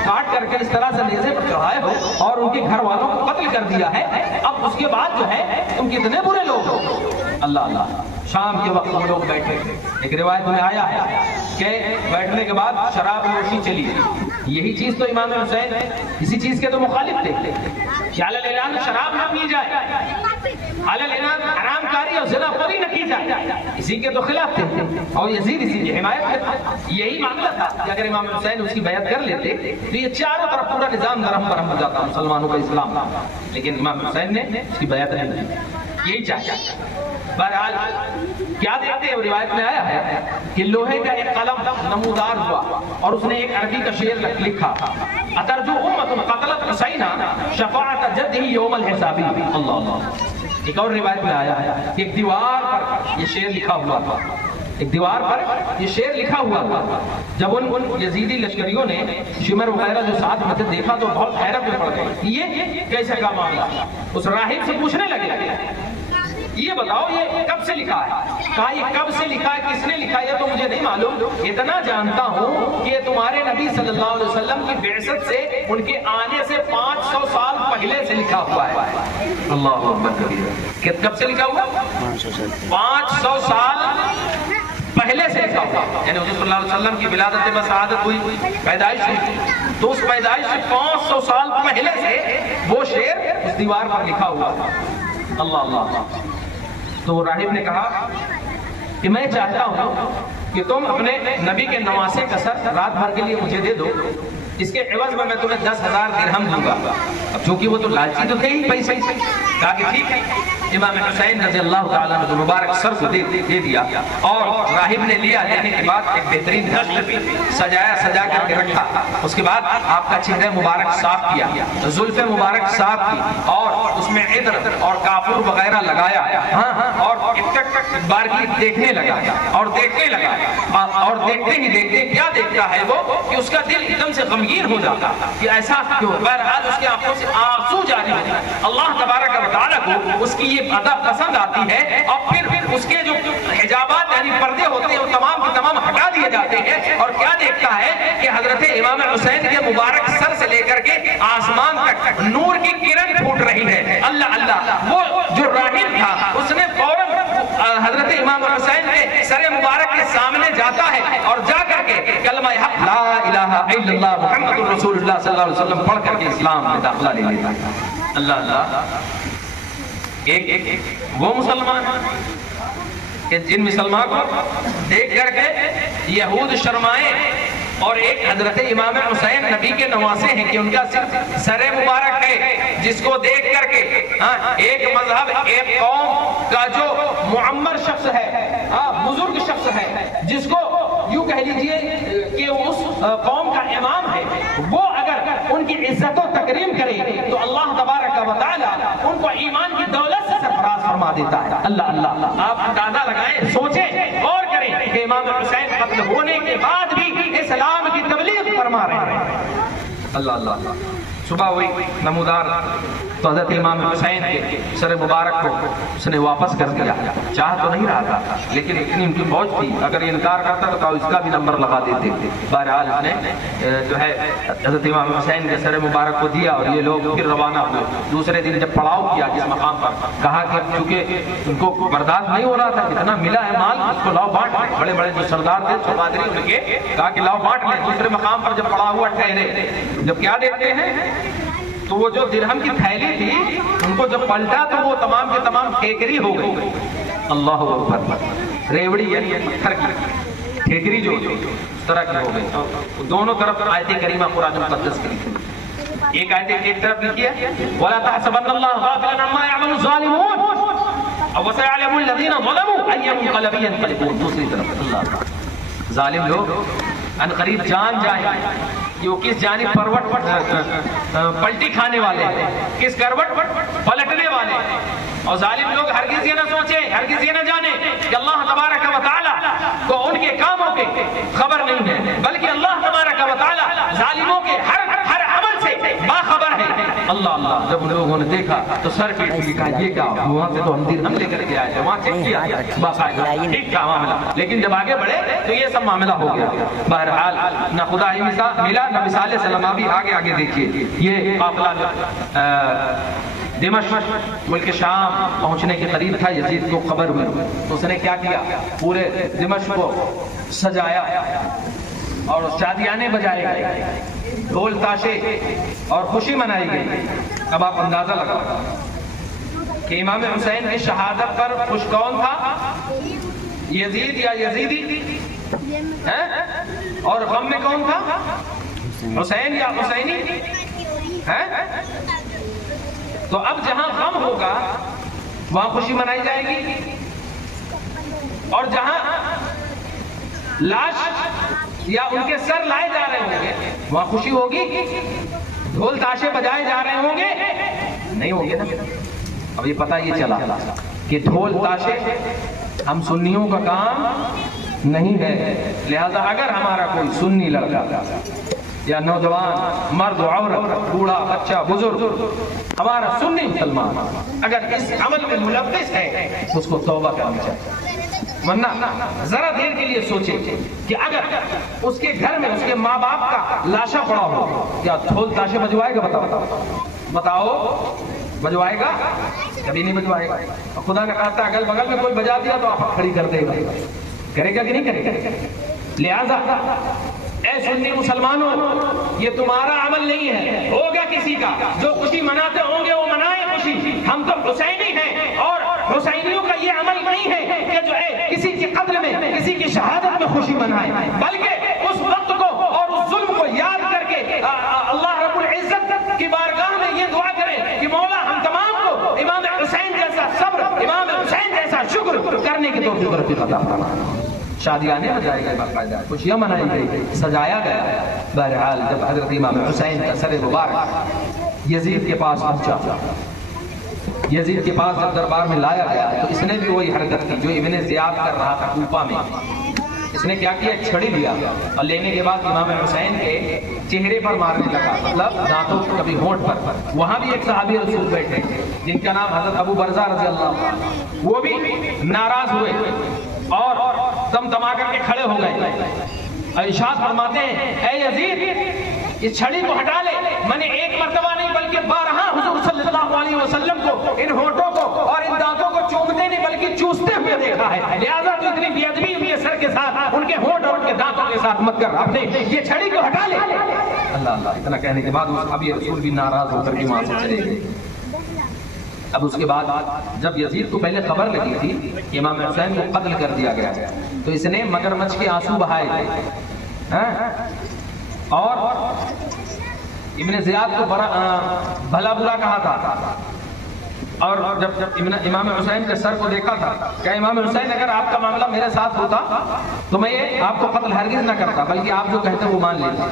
کاٹ کر کے اس طرح سے نیزے پر چڑھائے ہو اور ان کے گھر والوں کو قتل کر دیا ہے. اب اس کے بعد جو ہے تم کتنے برے لوگ ہو. اللہ اللہ. شام کے وقت ہم لوگ بیٹھے، ایک روایت میں آیا ہے کہ بیٹھنے کے بعد شراب نوشی چلی. یہی چیز تو امام حسین اسی چیز کے تو مخالف تھے. کہ علی الاعلان شراب نہ پی جائے، علی الاعلان حرام کاری اور زنا خوری نہ کی جائے، اسی کے تو خلاف تھے اور یزید اسی کی حمایت میں تھا۔ یہی معاملہ تھا کہ اگر امام حسین اس کی بیعت کر لیتے تو یہ چاروں طرف پورا نظام درہم برہم ہو جاتا مسلمانوں کا اسلام، لیکن امام حسین نے اس کی بیعت نہیں کی، یہی چاہتا۔ بہرحال کیا دیکھتے ہیں، روایت میں آیا ہے کہ لوہے کا ایک قلم نمودار ہوا اور اس نے ایک عربی کا شعر لکھا، اترجو امت قتلت حسینہ شفاعت جدہ یوم الحساب۔ اللہ اللہ۔ ایک اور روایت میں آیا ہے کہ ایک دیوار پر یہ شعر لکھا ہوا تھا، ایک دیوار پر یہ شعر لکھا ہوا تھا۔ جب ان یزیدی لشکریوں نے شمر وغیرہ جو ساتھ میں دیکھا تو بہت حیرت میں پڑ گئے، یہ کیسے کا معاملہ؟ اس راہب سے پوچھنے لگے یہ بتاؤ یہ کب سے لکھا ہے؟ کہا یہ کب سے لکھا ہے، کس نے لکھا ہے یہ تو مجھے نہیں معلوم، اتنا جانتا ہوں کہ تمہارے نبی صلی اللہ علیہ وسلم کی بعثت سے ان کے آنے سے 500 سال پہلے سے لکھا ہوا ہے۔ اللہ اکبر کبیر۔ کب سے لکھا ہوا؟ 500 سال پہلے سے لکھا ہوا، یعنی حضور صلی اللہ علیہ وسلم کی ولادت میں شہادت ہوئی، پیدائش ہوئی، تو اس پیدائش سے 500 سال پہلے سے وہ شعر اس دیوار پر لکھا ہوا تھا۔ اللہ اللہ۔ تو راہب نے کہا کہ میں چاہتا ہوں کہ تم اپنے نبی کے نواسے کا سر رات بھر کے لیے مجھے دے دو، اس کے عوض میں تمہیں 10,000 درہم دوں گا۔ اب چونکہ وہ تو لالچی تو تھے ہی پیسے، کہا کہ ٹھیک ہے۔ امام حسین رضی اللہ تعالیٰ نے مبارک سر کو دے دیا اور راہب نے لیا، لینے کے بعد ایک بہترین نشر سجا کر کے رکھا۔ اس کے بعد آپ کا چہرہ مبارک صاف کیا، زلف مبارک صاف کی اور اس میں عطر اور کافور وغیرہ لگایا، اور بار کی دیکھنے لگا اور دیکھنے لگا، اور دیکھتے ہی دیکھتے کیا دیکھتا ہے وہ کہ اس کا دل ایک دم سے غمگین ہو جاتا کہ ایسا کیوں؟ بہرحال اس کے آنکھوں سے آنسو جاری ہوتا ہے۔ اللہ تبارک و تعالیٰ کو اس کی یہ ادا پسند آتی ہے اور پھر اس کے جو حجابات یعنی پردے ہوتے ہیں وہ تمام کے تمام ہٹا دیے جاتے ہیں، اور کیا دیکھتا ہے کہ حضرت امام حسین کے مبارک سر سے لے کر کے آسمان تک نور کی کرن پھوٹ رہی ہے۔ اللہ اللہ۔ وہ جو راہب تھا اس نے فوراً حضرت امام حسین کے سر مبارک کے سامنے جاتا ہے اور جا کر کے کلمہ حق لا الہ الا اللہ محمد رسول اللہ صلی اللہ علیہ وسلم پڑھ کر کے اسلام میں داخلہ لے لیتا ہے۔ اللہ اللہ۔ ایک وہ مسلمان کہ جن مسلمان کو دیکھ کر کے یہود شرمائے، اور ایک حضرت امام حسین نبی کے نواسے ہیں کہ ان کا صرف سر مبارک ہے، جس کو دیکھ کر کے ایک مذہب ایک قوم کا جو معمر شخص ہے، بزرگ شخص ہے، جس کو یوں کہہ لیجئے کہ اس قوم کا امام ہے، وہ اگر ان کی عزت و تکریم کرے تو اللہ تبارک و تعالی ان کو ایمان کی دولت سے سرفراز فرما دیتا ہے۔ اللہ اللہ۔ آپ اندازہ لگائیں، سوچیں، غور کریں کہ امام حسین قتل ہونے کے بعد بھی اسلام کی تبلیغ فرما رہے ہیں۔ اللہ اللہ۔ صبح ہوئی نمودار تو حضرت امام حسین کے سر مبارک کو اس نے واپس کر دیا، چاہ تو نہیں رہا تھا لیکن اتنی ان کی فوج تھی، اگر یہ انکار کرتا تو اس کا بھی نمبر لگا دیتے تھے۔ بہرحال اس نے جو ہے حضرت امام حسین کے سر مبارک کو دیا اور یہ لوگ پھر روانہ ہوئے۔ دوسرے دن جب پڑاؤ کیا جس مقام پر، کہا کہ چونکہ ان کو برداشت نہیں ہو رہا تھا، اتنا ملا ہے مال، اس کو لاؤ بانٹ لیں۔ بڑے بڑے جو سردار تھے چوکادری ان کے، کہا کہ لاؤ بانٹ لیں۔ دوسرے مقام پر جب پڑا ہوا ٹھہرے، جب کیا دیکھتے ہیں تو وہ جو درہم کی تھیلی تھی ان کو جب پلٹا تو وہ تمام کے تمام ٹھیکری ہو گئی۔ اللہ اکبر۔ ریوڑی یعنی پتھر کی ٹھیکری جو اس طرح کی ہو گئی۔ دونوں طرف آیت کریمہ قرآن مقدس کی، ایک آیت ایک طرف لکھی ہے وَلَا تَحْسَبَنَّ اللَّهَ غَافِلًا عَمَّا يَعْمَلُ الظَّالِمُونَ أَوْ وَسَيَعْلَمُ الَّذِينَ ظَلَمُوا أَيَّ مُنقَلَبٍ يَنقَلِبُونَ۔ دوسری طرف اللہ، ظالم لوگ ان قریب جان جائیں کہ وہ کس جانب پروٹ پلٹی کھانے والے ہیں، کس کروٹ پلٹنے والے ہیں۔ اور ظالم لوگ ہرگز یہ نہ سوچیں، ہرگز یہ نہ جانیں کہ اللہ تبارک و تعالی کو ان کے کاموں کی خبر نہیں ہے، بلکہ اللہ تبارک و تعالی ظالموں کے ہر عمل سے باخبر ہے۔ اللہ اللہ۔ جب ان لوگوں نے دیکھا تو سر پیٹ لکھا یہ کیا، وہاں سے تو ہم درہم لے کر کے آئے تھے، وہاں چیک کیا باقاعدہ، ٹھیک تھا معاملہ، لیکن جب آگے بڑھے تو یہ سب معاملہ ہو گیا۔ بہرحال نہ خدا ہی ملا نہ مثال سلمہ بھی۔ آگے آگے دیکھیے، یہ قافلہ دمشق ملک شام پہنچنے کے قریب تھا، یزید کو خبر ہوئی تو اس نے کیا کیا، پورے دمشق کو سجایا اور شادیانے بجائے گئے، ڈھول تاشے اور خوشی منائی گئی۔ اب آپ اندازہ لگاؤ کہ امام حسین کی شہادت پر خوش کون تھا؟ یزید یا یزیدی؟ اور غم میں کون تھا؟ حسین یا حسینی؟ تو اب جہاں غم ہوگا وہاں خوشی منائی جائے گی، اور جہاں لاش یا ان کے سر لائے جا رہے ہوں گے وہاں خوشی ہوگی، ڈھول تاشے بجائے جا رہے ہوں گے نہیں ہوں گے نا۔ اب یہ پتہ یہ چلا کہ ڈھول تاشے ہم سنیوں کا کام نہیں ہے، لہذا اگر ہمارا کوئی سنی لڑکا یا نوجوان، مرد و عورت، بوڑھا بچہ بزرگ، ہمارا سنی مسلمان اگر اس عمل میں ملوث ہے تو اس کو توبہ کرنی چاہیے، ورنہ ذرا دیر کے لیے سوچے کہ اگر اس کے گھر میں اس کے ماں باپ کا لاشا پڑا ہو کیا ڈھول تاشے بجوائے گا؟ بتاؤ بجوائے گا؟ کبھی نہیں بجوائے گا۔ اور خدا نے کہا تھا اگل بغل میں کوئی بجا دیا تو آپ کھڑی کر دے گا، کرے گا کہ نہیں کرے گا؟ لہذا اے سنی مسلمانوں، یہ تمہارا عمل نہیں ہے، ہوگا کسی کا۔ جو خوشی مناتے ہوں گے وہ منائیں خوشی، ہم تو حسینی ہیں، اور حسینیوں کا یہ عمل نہیں ہے کہ جو ہے کسی کے قتل میں، کسی کی شہادت میں خوشی منائیں، بلکہ اس وقت کو اور اس ظلم کو یاد کر کے اللہ رب العزت کی بارگاہ میں یہ دعا کریں کہ مولا ہم تمام کو امام حسین جیسا صبر، امام حسین جیسا شکر کرنے کی توفیق عطا فرما۔ شادیاں بجائی گئی، باقاعدہ خوشیاں منائی گئی، سجایا گیا۔ بہرحال جب حضرت امام حسین کا سر مبارک یزید کے پاس پہنچا، یزید کے پاس جب دربار میں لایا گیا تو اس نے بھی وہی حرکت کی جو ابن زیاد کر رہا تھا کوفہ میں۔ اس نے کیا کیا؟ ایک چھڑی لیا اور لینے کے بعد امام حسین کے چہرے پر مارنے لگا، مطلب دانتوں کبھی ہونٹ پر۔ وہاں بھی ایک صحابی رسول بیٹھے جن کا نام حضرت ابو برزہ رضی اللہ عنہ، وہ بھی ناراض ہوئے اور دم دما کر کے کھڑے ہو گئے۔ ارشاد فرماتے ہیں اے یزید اس چھڑی کو ہٹا لے، میں نے ایک مرتبہ نہیں بلکہ بارہا حضور صلی اللہ علیہ وسلم کو ان ہونٹوں کو اور ان دانتوں کو چومتے نہیں بلکہ چوستے ہوئے دیکھا ہے، لہذا تو اتنی بے ادبی ان کے سر کے ساتھ، ان کے ہونٹ اور ان کے دانتوں کے ساتھ مت کر، اپنے یہ چھڑی کو ہٹا لے۔ اللہ اللہ، اتنا کہنے کے بعد اب یہ رسول بھی ناراض ہو کر کے وہاں سے چلے گئے۔ اب اس کے بعد جب یزید کو پہلے خبر لگی تھی کہ امام حسین کو قتل کر دیا گیا تو اس نے مگرمچھ کے آنسو بہائے تھے، اور ابن زیاد کو بھلا برا کہا تھا، اور جب امام حسین کے سر کو دیکھا تھا کہ امام حسین اگر آپ کا معاملہ میرے ساتھ ہوتا تو میں آپ کو قتل ہرگز نہ کرتا بلکہ آپ جو کہتے وہ مان لیتا،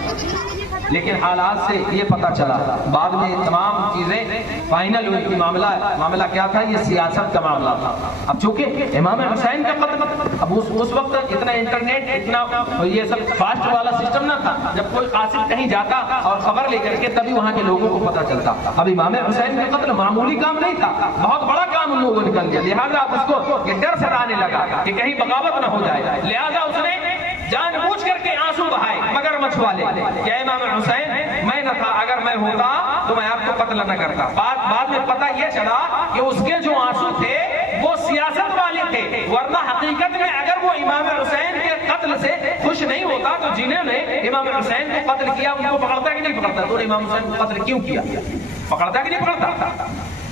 لیکن حالات سے یہ پتہ چلا بعد میں تمام چیزیں فائنل ہوئی کہ معاملہ کیا تھا، یہ سیاست کا معاملہ تھا۔ اب چونکہ امام حسین کا قتل، اب اس وقت اتنا انٹرنیٹ، اتنا یہ سب فاسٹ والا سسٹم نہ تھا، جب کوئی قاصد کہیں جاتا اور خبر لے کر کے تبھی وہاں کے لوگوں کو پتہ چلتا۔ اب امام حسین کا قتل معمولی کام نہیں تھا، بہت بڑا کام ان لوگوں نے کر دیا، لہٰذا اب اس کو یہ ڈر سرانے لگا کہ کہیں بغاوت نہ ہو جائے، لہٰذا اس نے جان بوجھ کر کے آنسو بہائے مگرمچھ والے کہ امام حسین میں نہ تھا، اگر میں ہوتا تو میں آپ کو قتل نہ کرتا۔ بعد میں پتہ یہ چلا کہ اس کے جو آنسو تھے وہ سیاست والے تھے، ورنہ حقیقت میں اگر وہ امام حسین کے قتل سے خوش نہیں ہوتا تو جنہوں نے امام حسین کو قتل کیا ان کو پکڑتا کہ نہیں پکڑتا؟ تو امام حسین کو قتل کیوں کیا؟ پکڑتا کہ نہیں پکڑتا؟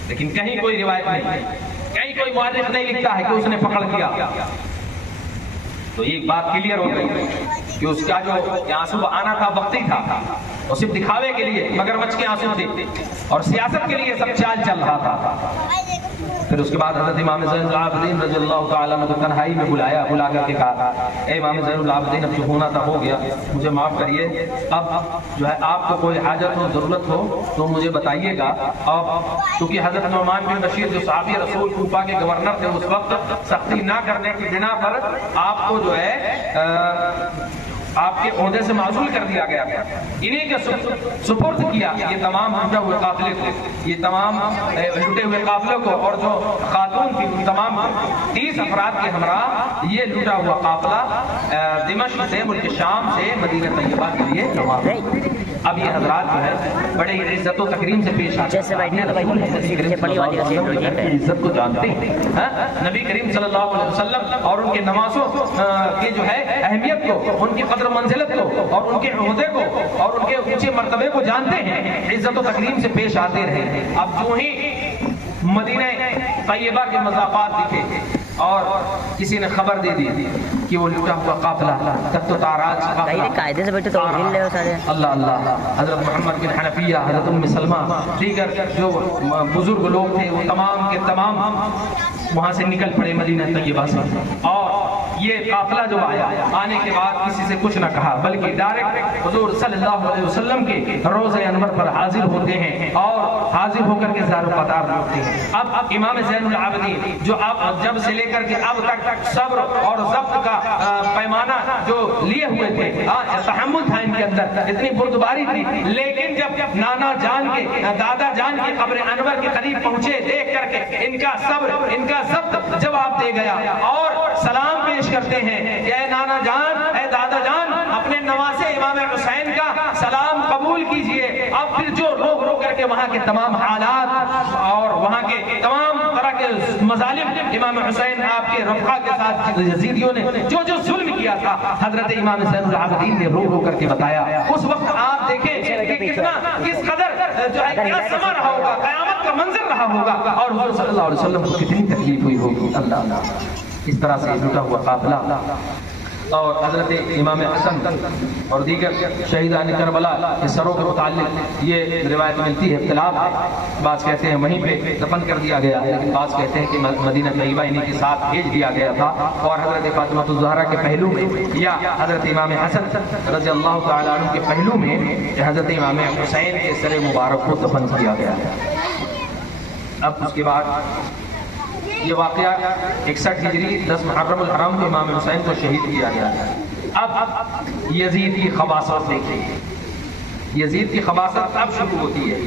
لیکن کہیں کوئی روایت نہیں، کہیں کوئی مؤرخ نہیں لکھتا ہے کہ اس نے پکڑ کیا۔ تو یہ بات کلیئر ہو گئی کہ اس کا جو آنسو آنا تھا وقتی تھا، وہ صرف دکھاوے کے لیے مگرمچھ کے آنسو تھے اور سیاست کے لیے سب چال چل رہا تھا۔ پھر اس کے بعد حضرت امام زین العابدین رضی اللہ تعالیٰ عنہ کو تنہائی میں بلا کر کے کہا اے امام زین العابدین اب جو ہونا تھا ہو گیا، مجھے معاف کریے، اب جو ہے آپ کو کوئی حاجت ہو ضرورت ہو تو مجھے بتائیے گا۔ اب کیونکہ حضرت نعمان بن بشیر جو صحابی رسول کوفہ کے گورنر تھے اس وقت سختی نہ کرنے کی بنا پر آپ کو جو ہے آپ کے عہدے سے معزول کر دیا گیا، انہیں کے سپرد کیا۔ یہ تمام لٹے ہوئے قافلے کو، یہ تمام لٹے ہوئے قافلے کو، اور جو خاتون تھی تمام 30 افراد کے ہمراہ یہ لٹا ہوا قافلہ دمشق سے، ملک شام سے مدینہ طیبہ کے لیے روانہ۔ اب یہ حضرات جو ہے بڑے عزت و تکریم سے پیش آتے ہیں، عزت کو جانتے ہیں، نبی کریم صلی اللہ علیہ وسلم اور ان کے نمازوں کی جو ہے اہمیت کو، ان کی قدر و منزلت کو اور ان کے عہدے کو اور ان کے اونچے مرتبے کو جانتے ہیں، عزت و تکریم سے پیش آتے رہے۔ اب جو ہی مدینہ طیبہ کے مضافات دکھے اور کسی نے خبر دے دی کہ وہ لٹا ہوا قافلہ تخت و تاراج قاعدے سے بیٹھے تو اللہ اللہ، حضرت محمد بن حنفیہ، حضرت ام سلمہ، دیگر جو بزرگ لوگ تھے وہ تمام کے تمام وہاں سے نکل پڑے مدینہ طیبہ سے، اور یہ قافلہ جو آیا آنے کے بعد کسی سے کچھ نہ کہا بلکہ ڈائریکٹ حضور صلی اللہ علیہ وسلم کے روضہ انور پر حاضر ہوتے ہیں اور حاضر ہو کر کے زار و پدار ہوتے ہیں۔ اب امام زین العابدین جو اب جب سے لے کر کے اب تک صبر اور ضبط کا پیمانہ جو لیے ہوئے تھے، تحمل تھا ان کے اندر، اتنی بردباری تھی، لیکن جب نانا جان کے دادا جان کے قبر انور کے قریب پہنچے، دیکھ کر کے ان کا صبر ان کا ضبط جواب دے گیا اور سلام پیش کرتے ہیں کہ اے نانا جان، اے دادا جان، اپنے نواسے امام حسین کا سلام قبول کیجئے۔ اب پھر جو رو رو کر کے وہاں کے تمام حالات اور وہاں کے تمام طرح کے مظالم امام حسین آپ کے رفقا کے ساتھ یزیدیوں نے جو جو ظلم کیا تھا، حضرت امام زین العابدین نے رو رو کر کے بتایا۔ اس وقت آپ دیکھیں کہ کتنا کس قدر جو ہے کیا سما رہا ہوگا، قیامت کا منظر رہا ہوگا، اور حضور صلی اللہ علیہ وسلم کو کتنی تکلیف ہوئی ہوگی۔ اللہ اللہ، اس طرح سے لٹا ہوا قافلہ اور حضرت امام حسن اور دیگر شہیدان کربلا کے سروں کے متعلق یہ روایت ملتی ہے، اختلاف ہے، بعض کہتے ہیں وہیں پہ دفن کر دیا گیا، لیکن بعض کہتے ہیں کہ مدینہ طیبہ انہی کے ساتھ بھیج دیا گیا تھا، اور حضرت فاطمہ الزہرا کے پہلو میں یا حضرت امام حسن رضی اللہ تعالیٰ عنہ کے پہلو میں حضرت امام حسین کے سر مبارک کو دفن کیا گیا۔ اب اس کے بعد یہ واقعہ 61 ہجری 10 محرم الحرام کو امام حسین کو شہید کیا گیا۔ اب یزید کی خباثت دیکھیں، یزید کی خباثت اب شروع ہوتی ہے۔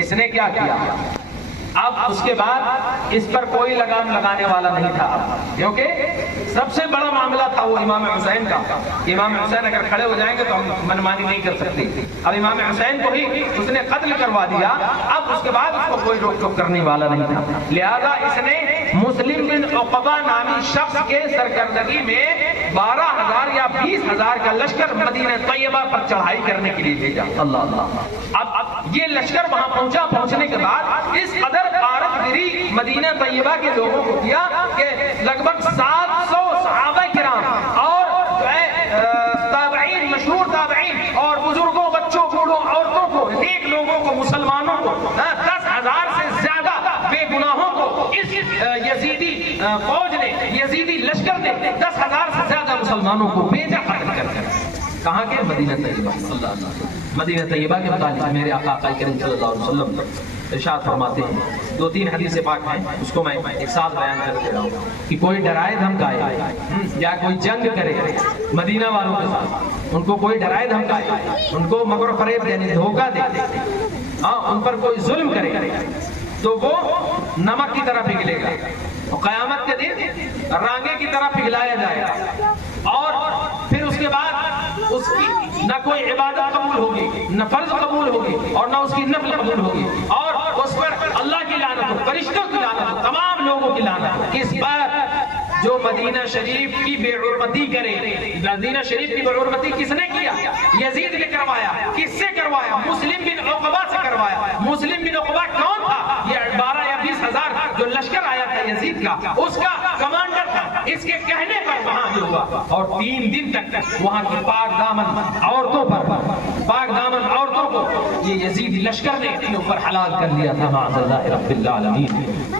اس نے کیا کیا؟ اب اس کے بعد اس پر کوئی لگام لگانے والا نہیں تھا، کیونکہ سب سے بڑا معاملہ تھا وہ امام حسین کا۔ امام حسین اگر کھڑے ہو جائیں گے تو ہم منمانی نہیں کر سکتے۔ اب امام حسین کو ہی اس نے قتل کروا دیا، اب اس کے بعد اس کو کوئی روک ٹوک کرنے والا نہیں تھا، لہذا اس نے مسلم بن عقبہ نامی شخص کے سرکردگی میں 12,000 یا 20,000 کا لشکر مدینہ طیبہ پر چڑھائی کرنے کے لیے بھیجا۔ اللہ اللہ، اب یہ لشکر وہاں پہنچنے کے بعد اس قدر غارت گری مدینہ طیبہ کے لوگوں کو کیا کہ لگ بھگ 700 صحابہ کرام اور جو ہے تابعین، مشہور تابعین اور بزرگوں، بچوں، بوڑھوں، عورتوں کو، نیک لوگوں کو، مسلمانوں کو 10,000 سے زیادہ بے گناہوں کو اس یزیدی فوج نے، یزیدی لشکر نے 10,000 سے زیادہ مسلمانوں کو بھیجا قتل کر کے۔ کہاں کے؟ مدینہ طیبہ۔ اللہ اللہ، مدینہ طیبہ کے متعلق میرے آقا کریم صلی اللہ علیہ وسلم ارشاد فرماتے ہیں، 2-3 حدیث پاک ہیں، اس کو میں ایک ساتھ بیان کر دے رہا ہوں کہ کوئی ڈرائے دھمکائے یا کوئی جنگ کرے مدینہ والوں کے ساتھ، ان کو کوئی ڈرائے دھمکائے، ان کو مکر و فریب یعنی دھوکہ دے، ان پر کوئی ظلم کرے تو وہ نمک کی طرح پگھلے گا، اور قیامت کے دن رانگے کی طرح پگھلایا جائے گا، اور پھر اس کے بعد اس کی نہ کوئی عبادت قبول ہوگی، نہ فرض قبول ہوگی، اور نہ اس کی نفل قبول ہوگی، اور اس پر اللہ کی لعنت ہو، فرشتوں کی لعنت ہو، تمام لوگوں کی لعنت ہو۔ اس بار جو مدینہ شریف کی بے حرمتی کرے، مدینہ شریف کی بے حرمتی کس نے کیا؟ یزید نے کروایا۔ کس سے کروایا؟ مسلم بن عقبہ سے کروایا۔ مسلم بن عقبہ کون تھا؟ یہ 12 یا 20,000 جو لشکر آیا تھا یزید کا، اس کا کمانڈر تھا۔ اس کے کہنے پر وہاں حاضر ہوا، اور 3 دن تک وہاں کی پاک دامن عورتوں کو یہ یزیدی لشکر نے اپنے اوپر حلال کر لیا تھا، معاذ اللہ رب العالمین۔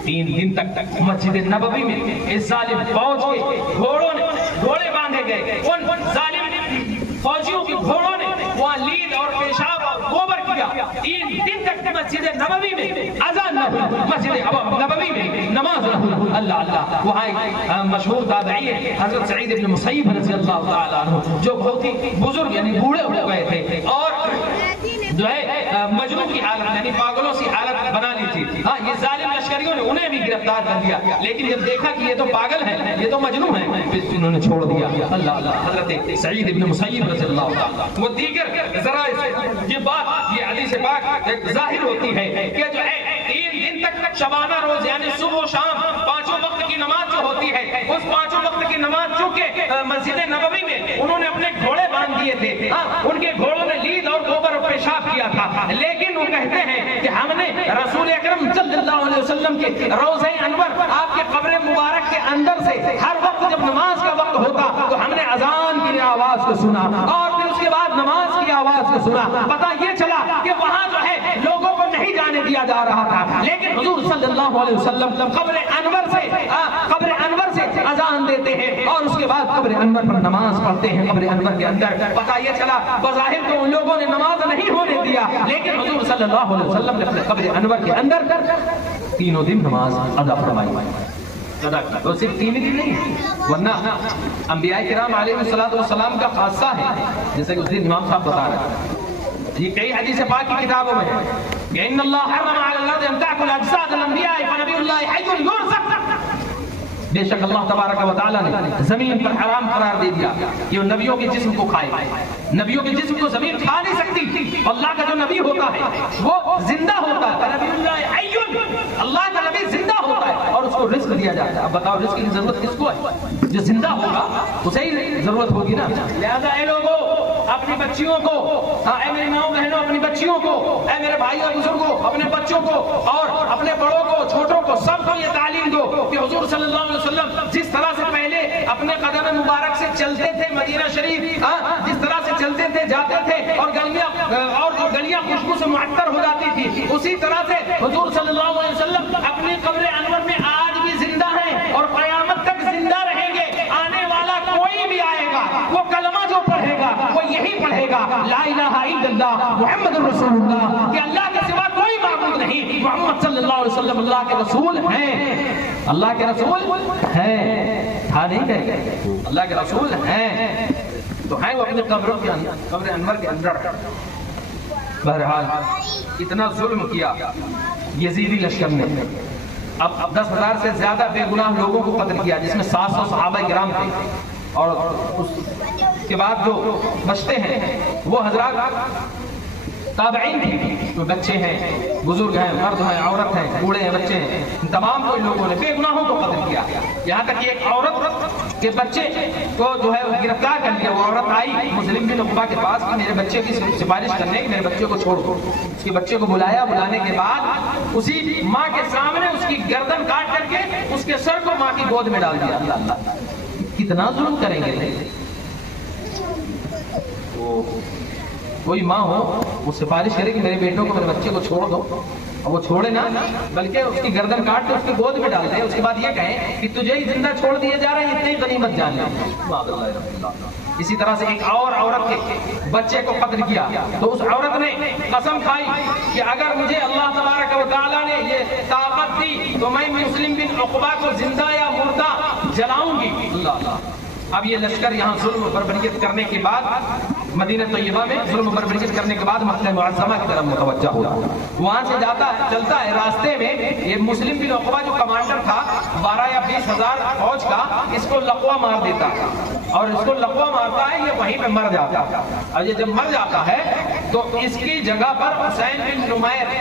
3 دن تک مسجد نبوی میں اس ظالم فوج کے گھوڑے باندھے گئے، ان ظالم فوجیوں کے گھوڑوں نے وہاں لید اور پیشاب اور گوبر کیا۔ 3 دن تک مسجد نبوی میں اذان نہ ہوئی، مسجد نبوی میں نماز نہ ہوئی۔ اللہ اللہ، وہاں ایک مشہور تابعی ہے حضرت سعید بن مسیب رضی اللہ تعالیٰ عنہ، جو بہت ہی بزرگ یعنی بوڑھے ہو گئے تھے، اور جو ہے مجروح مجنوں کی حالت یعنی پاگلوں سی حالت بنا لی تھی. ہاں یہ ظالم لشکریوں نے انہیں بھی گرفتار کر دیا, لیکن جب دیکھا کہ یہ تو پاگل ہے, یہ تو مجنوں ہے, پھر انہوں نے چھوڑ دیا. اللہ اللہ. حضرت سعید ابن مسیب رضی اللہ تعالیٰ وہ دیگر ذرائع یہ بات یہ حدیث پاک ظاہر ہوتی ہے کہ جو ہے 3 دن تک شبانہ روز یعنی صبح و شام 5 وقت کی نماز جو ہوتی ہے, اس 5 وقت کی نماز چونکہ مسجد نبوی میں انہوں نے اپنے گھوڑے باندھ دیے تھے, ان کے گھوڑوں نے لید اور گوبر اور پیشاب کیا تھا, لیکن وہ کہتے ہیں کہ ہم نے رسول اکرم صلی اللہ علیہ وسلم کے روضہ انور آپ کے قبر مبارک کے اندر سے ہر وقت جب نماز کا وقت ہوتا تو ہم نے اذان کی آواز کو سنا اور پھر اس کے بعد نماز کی آواز کو سنا. پتہ یہ چلا کہ وہاں جو ہے لوگوں کو نہیں جانے دیا جا رہا تھا, لیکن حضور صلی اللہ علیہ وسلم قبر انور سے اذان دیتے ہیں اور اس کے بعد قبر انور پر نماز پڑھتے ہیں. قبر انور کے اندر پتہ یہ چلا بظاہر تو ان لوگوں نے نماز نہیں ہونے دیا, لیکن حضور صلی اللہ علیہ وسلم نے اپنے قبر انور کے اندر 3 دن نماز ادا فرمائی. تو صرف 3 دن نہیں, ورنہ انبیاء کرام علیہ السلام کا خاصہ ہے, جیسے کہ اس دن امام صاحب بتا رہے ہیں. یہ کئی حدیث پاک کی کتابوں میں ہے کہ ان اللہ حرم علی الارض ان تاکل اجساد الانبیاء فنبی اللہ حی یرزق. بے شک اللہ تبارک و تعالیٰ نے زمین پر حرام قرار دے دیا کہ وہ نبیوں کے جسم کو کھائے. نبیوں کے جسم کو زمین کھا نہیں سکتی. اللہ کا جو نبی ہوتا ہے وہ زندہ ہوتا ہے, نبی اللہ حی, اللہ کا نبی زندہ ہوتا ہے اور اس کو رزق دیا جاتا ہے. اب بتاؤ رزق کی ضرورت کس کو ہے؟ جو زندہ ہوگا اسے ہی ضرورت ہوگی نا. لہذا اے لوگوں اپنی بچیوں کو, اے میری ماؤں بہنوں اپنی بچیوں کو, اے میرے بھائی اور بزرگوں اپنے بچوں کو اور اپنے بڑوں کو چھوٹوں کو سب کو یہ تعلیم دو کہ حضور صلی اللہ علیہ وسلم جس طرح سے پہلے اپنے قدم مبارک سے چلتے تھے مدینہ شریف, جس طرح سے چلتے تھے جاتے تھے اور گلیاں خوشبو سے معطر ہو جاتی تھی, اسی طرح سے حضور صلی اللہ علیہ وسلم اپنی قبر انور میں آج بھی زندہ ہیں اور قیامت تک زندہ رہیں گے. آنے والا کوئی بھی آئے گا وہ کلمہ جو پڑھے گا وہ یہی پڑھے گا لا الہ الا اللہ محمد رسول اللہ, کہ اللہ کے سوا کوئی معبود نہیں, محمد صلی اللہ علیہ وسلم اللہ کے رسول ہیں. اللہ کے رسول ہیں, تھا نہیں کہ اللہ کے رسول ہیں تو ہیں وہ اپنے قبروں کے اندر, قبر انور کے اندر. بہرحال اتنا ظلم کیا یزیدی لشکر نے. اب 10,000 سے زیادہ بے گناہ لوگوں کو قتل کیا, جس میں 700 صحابہ کرام تھے, اور اس کے بعد جو بچتے ہیں وہ حضرات تابعین تھے, جو بچے ہیں, بزرگ ہیں, مرد ہیں, عورت ہیں, بوڑھے ہیں, بچے ہیں, تمام کو ان لوگوں نے بے گناہوں کو قتل کیا. یہاں تک کہ ایک عورت کے بچے کو جو ہے گرفتار کر لیا. وہ عورت آئی مسلم بن عقبہ کے پاس کہ میرے بچے کی سفارش کرنے کی, میرے بچے کو چھوڑ دو. اس کے بچے کو بلایا, بلانے کے بعد اسی ماں کے سامنے اس کی گردن کاٹ کر کے اس کے سر کو ماں کی گود میں ڈال دیا. اللہ کتنا ظلم کریں گے. کوئی ماں ہو وہ سفارش کرے کہ میرے بیٹوں کو, میرے بچے کو چھوڑ دو, اور وہ چھوڑے نہ, بلکہ اس کی گردن کاٹ کے اس کی گود میں ڈال دے. اس کے بعد یہ کہیں کہ تجھے ہی زندہ چھوڑ دیے جا رہے ہیں, اتنی غنیمت جان لے. اسی طرح سے ایک اور عورت کے بچے کو قتل کیا تو اس عورت نے قسم کھائی کہ اگر مجھے اللہ تبارک و تعالیٰ نے یہ طاقت دی تو میں مسلم بن عقبہ کو زندہ یا مردہ جلاؤں گی. اللہ. اب یہ لشکر یہاں ظلم و بربریت کرنے کے بعد مدینہ طیبہ میں ظلم و بربریت کرنے کے بعد مکہ معظمہ کی طرف متوجہ ہوا. وہاں سے جاتا ہے, چلتا ہے, راستے میں یہ مسلم بن عقبہ جو کمانڈر تھا 12 یا 20 ہزار فوج کا, اس کو لقوہ مار دیتا ہے, اور اس کو لقوہ مارتا ہے, یہ وہیں پہ مر جاتا ہے. اور یہ جب مر جاتا ہے تو اس کی جگہ پر حسین بن نمیر,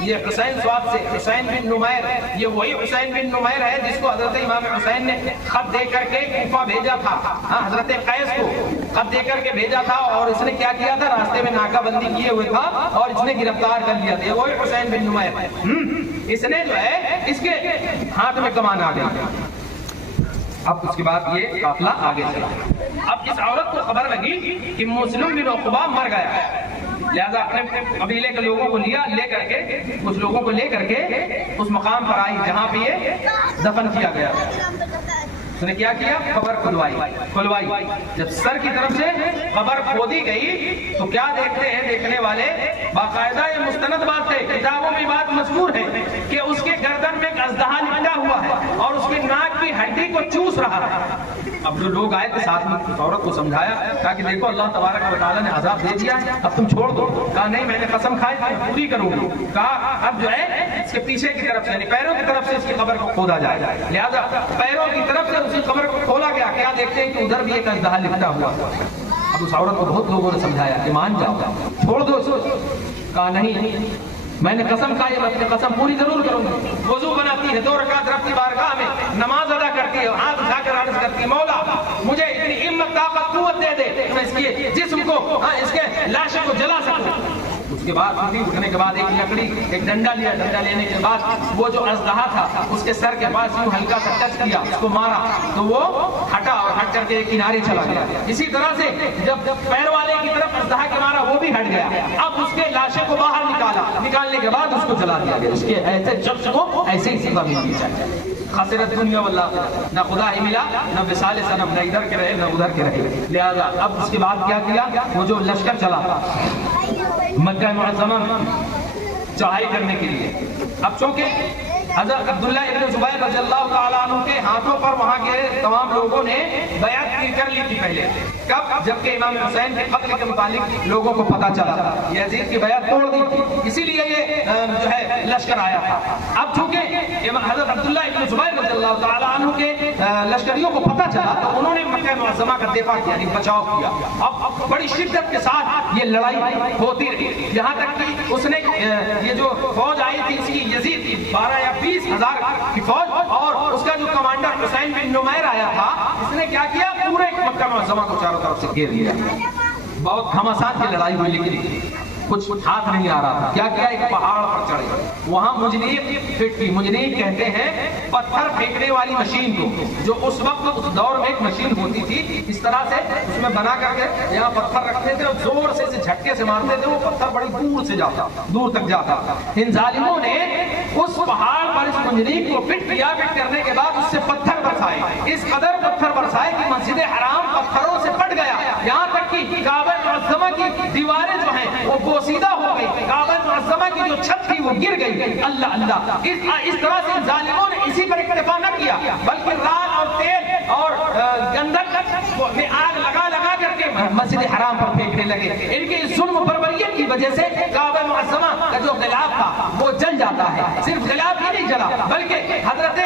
یہ حسین سواد سے حسین بن نمیر, یہ وہی حسین بن نمیر ہے جس کو حضرت امام حسین نے خط دے کر کے کوفہ بھیجا تھا. حضرت قیس کو خط دے کر کے بھیجا تھا, اور اس نے کیا کیا تھا, راستے میں ناکہ بندی کیے ہوئے تھا اور اس نے گرفتار کر لیا تھا. وہی حسین بن نمیر, اس نے جو ہے اس کے ہاتھ میں کمان آ گئی. اب اس کے بعد یہ قافلہ آگے چلا. اب اس عورت کو خبر لگی کہ مسلم بن عقبہ مر گیا, لہذا اپنے قبیلے کے لوگوں کو لے کر کے کچھ لوگوں کو لے کر کے اس مقام پر آئی جہاں پہ یہ دفن کیا گیا. اس نے کیا کیا, قبر کھلوائی. جب سر کی طرف سے قبر کھودی گئی تو کیا دیکھتے ہیں دیکھنے والے, باقاعدہ یہ مستند بات ہے, کتابوں میں بات مذکور ہے کہ اس کے گردن میں ایک اژدہا لپٹا ہوا ہے اور اس کی ناک کی ہڈی کو چوس رہا ہے۔ اب جو لوگ آئے تھے ساتھ میں عورت کو سمجھایا، کہا کہ دیکھو اللہ تبارک و تعالیٰ نے عذاب دے دیا ہے، اب تم چھوڑ دو۔ کہا نہیں، میں نے قسم کھائی تھی پوری کروں گی۔ کہا اب جو ہے اس کے پیچھے کی طرف سے یعنی پیروں کی طرف سے اس کی قبر کو کھودا جائے، لہذا پیروں کی طرف سے اس کی قبر کو کھولا گیا۔ کیا دیکھتے ہیں کہ ادھر بھی ایک اژدہا لپٹا ہوا۔ اب اس عورت کو بہت لوگوں نے سمجھایا کہ مان جاؤ، چھوڑ دو اس کو۔ کہا نہیں، میں نے قسم کھائی، میں اپنی قسم پوری ضرور کروں گی۔ وضو بناتی ہے، 2 رکعت رب کی بارگاہ میں نماز ادا کرتی ہے، ہاتھ اٹھا کر عرض کرتی ہے مولا مجھے اتنی ہمت طاقت قوت دے دے میں اس کے جسم کو اس کے لاشوں کو جلا سکوں۔ اس کے بعد اٹھنے کے بعد ایک لکڑی ایک ڈنڈا لیا، ڈنڈا لینے کے بعد وہ جو اژدہا تھا اس کے سر کے پاس یوں ہلکا سا ٹچ کیا، اس کو مارا تو وہ ہٹا اور ہٹ کر کے کنارے چلا گیا۔ اسی طرح سے جب پیر والے کی طرف اژدہا کے مارا وہ بھی ہٹ گیا۔ اب اس کے لاشوں کو باہر نکالا، نکالنے کے بعد اس کو جلا دیا گیا۔ اس کے ایسے شخص کو ایسے ہی سزا ملنی چاہیے۔ خسرت دنیا والآخرہ، نہ خدا ہی ملا نہ وصال صنم، نہ ادھر کے رہے نہ ادھر کے رہے۔ لہذا اب اس کے بعد کیا کیا، وہ جو لشکر چلا مکہ معظمہ چڑھائی کرنے کے لیے، اب چونکہ حضرت عبداللہ ابن زبیر رضی اللہ تعالیٰ عنہ کے ہاتھوں پر وہاں کے تمام لوگوں نے بیعت کر لی تھی پہلے، کب جبکہ امام حسین کے قتل کے متعلق لوگوں کو پتا چلا تھا، یزید کی بیعت توڑ دی تھی، اسی لیے یہ جو ہے لشکر آیا تھا۔ اب چونکہ حضرت عبداللہ ابن زبیر رضی اللہ تعالیٰ عنہ کے لشکریوں کو پتا چلا تو انہوں نے مکہ معظمہ کا دفاع کیا، یعنی بچاؤ کیا۔ اب بڑی شدت کے ساتھ یہ لڑائی ہوتی رہی، یہاں تک کہ اس نے یہ جو فوج آئی تھی اس کی یزید کی 12 یا 20 ہزار کی فوج اور اس کا جو کمانڈر حسین بن نمیر آیا تھا، اس نے کیا کیا، پورے مکہ معظمہ کو چاروں طرف سے گھیر لیا۔ بہت گھمسان کی لڑائی ہوئی لیکن کچھ ہاتھ نہیں آ رہا تھا۔ کیا کیا، ایک پہاڑ پر چڑھے، وہاں مجنیق فٹ کی، مجنیق کہتے ہیں پتھر پھینکنے والی مشین کو، جو اس وقت اس دور میں ایک مشین ہوتی تھی، اس طرح سے اس میں بنا کر کے یہاں پتھر رکھتے تھے اور زور سے اسے جھٹکے سے مارتے تھے، وہ پتھر بڑی دور سے جاتا، دور تک جاتا۔ ان ظالموں نے اس پہاڑ پر اس منجنیق کو فٹ کیا، فٹ کرنے کے بعد اس سے پتھر برسائے، اس قدر پتھر برسائے کہ مسجد حرام پتھروں سے پٹ گیا، یہاں تک کہ کعبہ معظمہ کی دیواریں جو ہیں وہ بوسیدہ ہو گئی، کعبہ معظمہ کی جو چھت تھی وہ گر گئی۔ اللہ اللہ، اس طرح سے ظالموں نے اسی پر اکتفا نہ کیا بلکہ رات اور تیل اور گندک میں آگ لگا لگا کر کے مسجد حرام پر پھینکنے لگے۔ ان کے ظلم و بربریت کی وجہ سے کعبہ معظمہ کا جو غلاف تھا وہ جل جاتا ہے۔ صرف غلاف ہی نہیں جلا بلکہ حضرت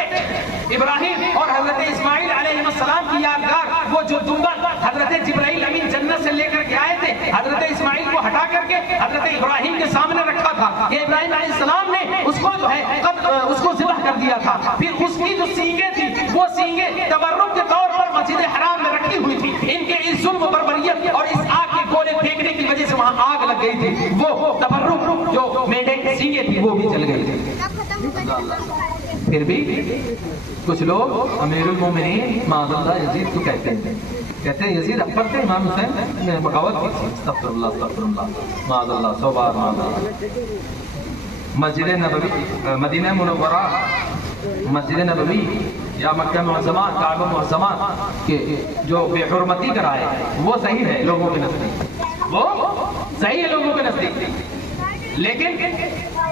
ابراہیم اور حضرت اسماعیل علیہ السلام کی یادگار وہ جو دمبا حضرت جبرائیل امین جنت سے لے کر کے آئے تھے، حضرت اسماعیل کو ہٹا کر کے حضرت ابراہیم کے سامنے رکھا تھا کہ ابراہیم علیہ السلام نے اس کو جو ہے اس کو ذبح کر دیا تھا۔ پھر اس کی جو سینگیں تھی وہ سینگیں تبرک کے طور پر مسجد حرام میں رکھی ہوئی تھی۔ ان کے اس ظلم و بربریت اور اس آگ کے گولے پھینکنے کی وجہ سے وہاں آگ لگ گئی تھی، وہ تبرک جو مینڈے کی سینگیں تھی وہ بھی جل گئی تھی۔ پھر بھی کچھ لوگ امیر المومنین معاذ اللہ یزید کو کہتے ہیں یزید اکبر تھے، امام حسین نے بغاوت کی تھی، استغفر اللہ استغفر اللہ معاذ اللہ سو بار معاذ اللہ۔ مسجد نبوی، مدینہ منورہ، مسجد نبوی یا مکہ معظمہ، کعبہ معظمہ کے جو بے حرمتی کرائے وہ صحیح ہے لوگوں کے نزدیک، وہ صحیح ہے لوگوں کے نزدیک، لیکن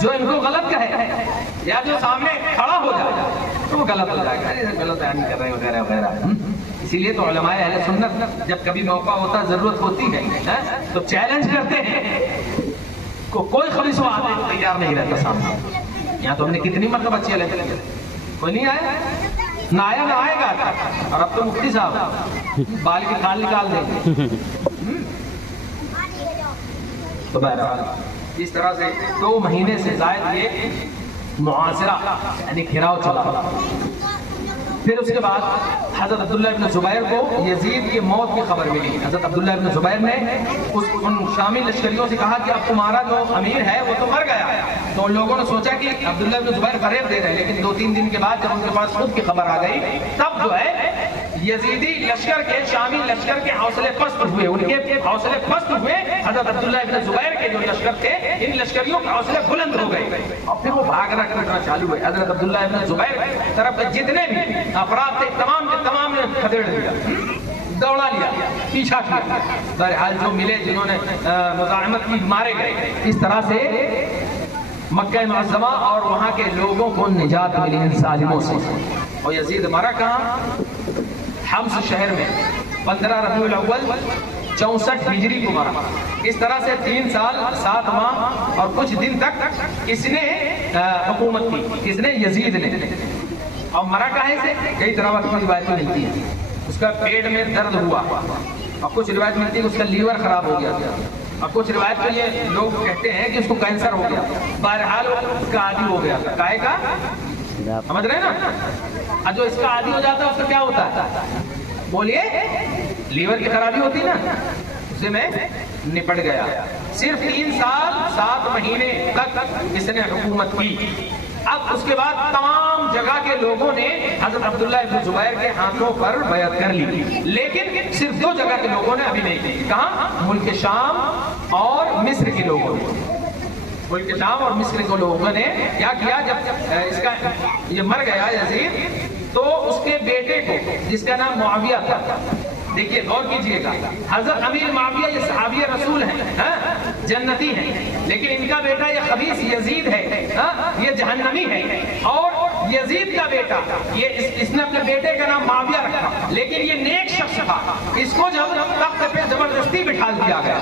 جو ان کو غلط کہے یا جو سامنے کھڑا ہو جائے تو وہ غلط ہو جائے گا، غلط بیان کر رہے ہیں وغیرہ وغیرہ۔ اسی لیے تو علماء اہل سنت جب کبھی موقع ہوتا ضرورت ہوتی ہے تو چیلنج کرتے ہیں، کوئی خبیث و آدمی تیار نہیں رہتا سامنے۔ یہاں تو ہم نے کتنی مرتبہ چیلنج، کوئی نہیں آیا، نہ آیا نہ آئے گا، اور اب تو مفتی صاحب بال کی کھال نکال دیں گے۔ تو بہرحال اس طرح سے 2 مہینے سے زائد یہ محاصرہ یعنی گھیراؤ چلا۔ پھر اس کے بعد حضرت عبداللہ ابن زبیر کو یزید کی موت کی خبر ملی۔ حضرت عبداللہ ابن زبیر نے ان شامی لشکریوں سے کہا کہ اب تمہارا جو امیر ہے وہ تو مر گیا۔ تو ان لوگوں نے سوچا کہ عبداللہ ابن زبیر فریب دے رہے، لیکن 2-3 دن کے بعد جب ان کے پاس خود کی خبر آ گئی تب جو ہے یزیدی لشکر کے، شامی لشکر کے حوصلے پست ہوئے، ان کے حوصلے پست ہوئے۔ حضرت عبداللہ ابن زبیر کے جو لشکر تھے ان لشکریوں کے حوصلے بلند ہو گئے اور پھر وہ بھاگنا کرنا چالو ہوئے۔ حضرت عبداللہ ابن زبیر طرف جتنے بھی افراد تھے تمام کے تمام نے کھدیڑ دیا، دوڑا لیا، پیچھا کیا۔ بہرحال جو ملے جنہوں نے مزاحمت کی مارے گئے۔ اس طرح سے مکہ معظمہ اور وہاں کے لوگوں کو نجات ملی ان ظالموں سے. اور یزید مرا کہاں؟ حمص شہر میں 15 ربیع الاول 64 ہجری کو مرا. اس طرح سے 3 سال 7 ماہ اور کچھ دن تک اس نے حکومت کی. اس نے یزید نے. اور مرا کہاں سے؟ کئی طرح کی روایتیں ملتی ہیں. اس کا پیٹ میں درد ہوا اور کچھ روایت ملتی ہے کہ اس کا لیور خراب ہو گیا اور کچھ روایت میں یہ لوگ کہتے ہیں کہ اس کو کینسر ہو گیا. بہرحال اس کا عادی ہو گیا. کائے کا سمجھ رہے ہیں نا؟ جو اس کا عادی ہو جاتا ہے اس کا کیا ہوتا ہے؟ بولیے. لیور کی خرابی ہوتی نا, اسے میں نپٹ گیا. صرف 3 سال 7 مہینے تک اس نے حکومت کی. اب اس کے بعد تمام جگہ کے لوگوں نے حضرت عبداللہ ابن زبیر کے ہاتھوں پر بیعت کر لی, لیکن صرف 2 جگہ کے لوگوں نے ابھی نہیں کی. کہاں؟ ملک شام اور مصر کے لوگوں نے. ملک شام اور مصر کے لوگوں نے کیا کیا؟ جب اس کا یہ مر گیا یزید, تو اس کے بیٹے کو جس کا نام معاویہ تھا, دیکھیے غور کیجئے گا, حضرت امیر معاویہ یہ صحابی رسول ہیں, جنتی ہیں, لیکن ان کا بیٹا یہ خبیث یزید ہے, یہ جہنمی ہے. اور یزید کا بیٹا اس نے اپنے بیٹے کا نام معاویہ رکھا, لیکن یہ نیک شخص تھا. اس کو جب تخت پہ زبردستی بٹھا دیا گیا,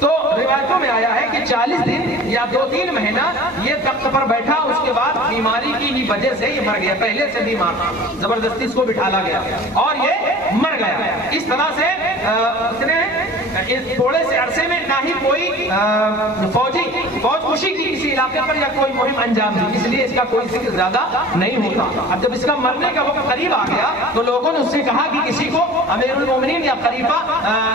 تو روایتوں میں آیا ہے کہ 40 دن یا 2-3 مہینہ یہ تخت پر بیٹھا. اس کے بعد بیماری کی ہی وجہ سے یہ مر گیا. پہلے سے بیمار تھا, زبردستی اس کو بٹھالا گیا اور یہ مر گیا. اس طرح سے اس نے تھوڑے سے عرصے میں نہ ہی کوئی فوج کشی کی کسی علاقے پر یا کوئی مہم انجام دی, اس لیے اس کا کوئی ذکر زیادہ نہیں ہوتا. اب جب اس کا مرنے کا وقت قریب آ گیا تو لوگوں نے اس سے کہا کہ کسی کو امیر المومنین یا خلیفہ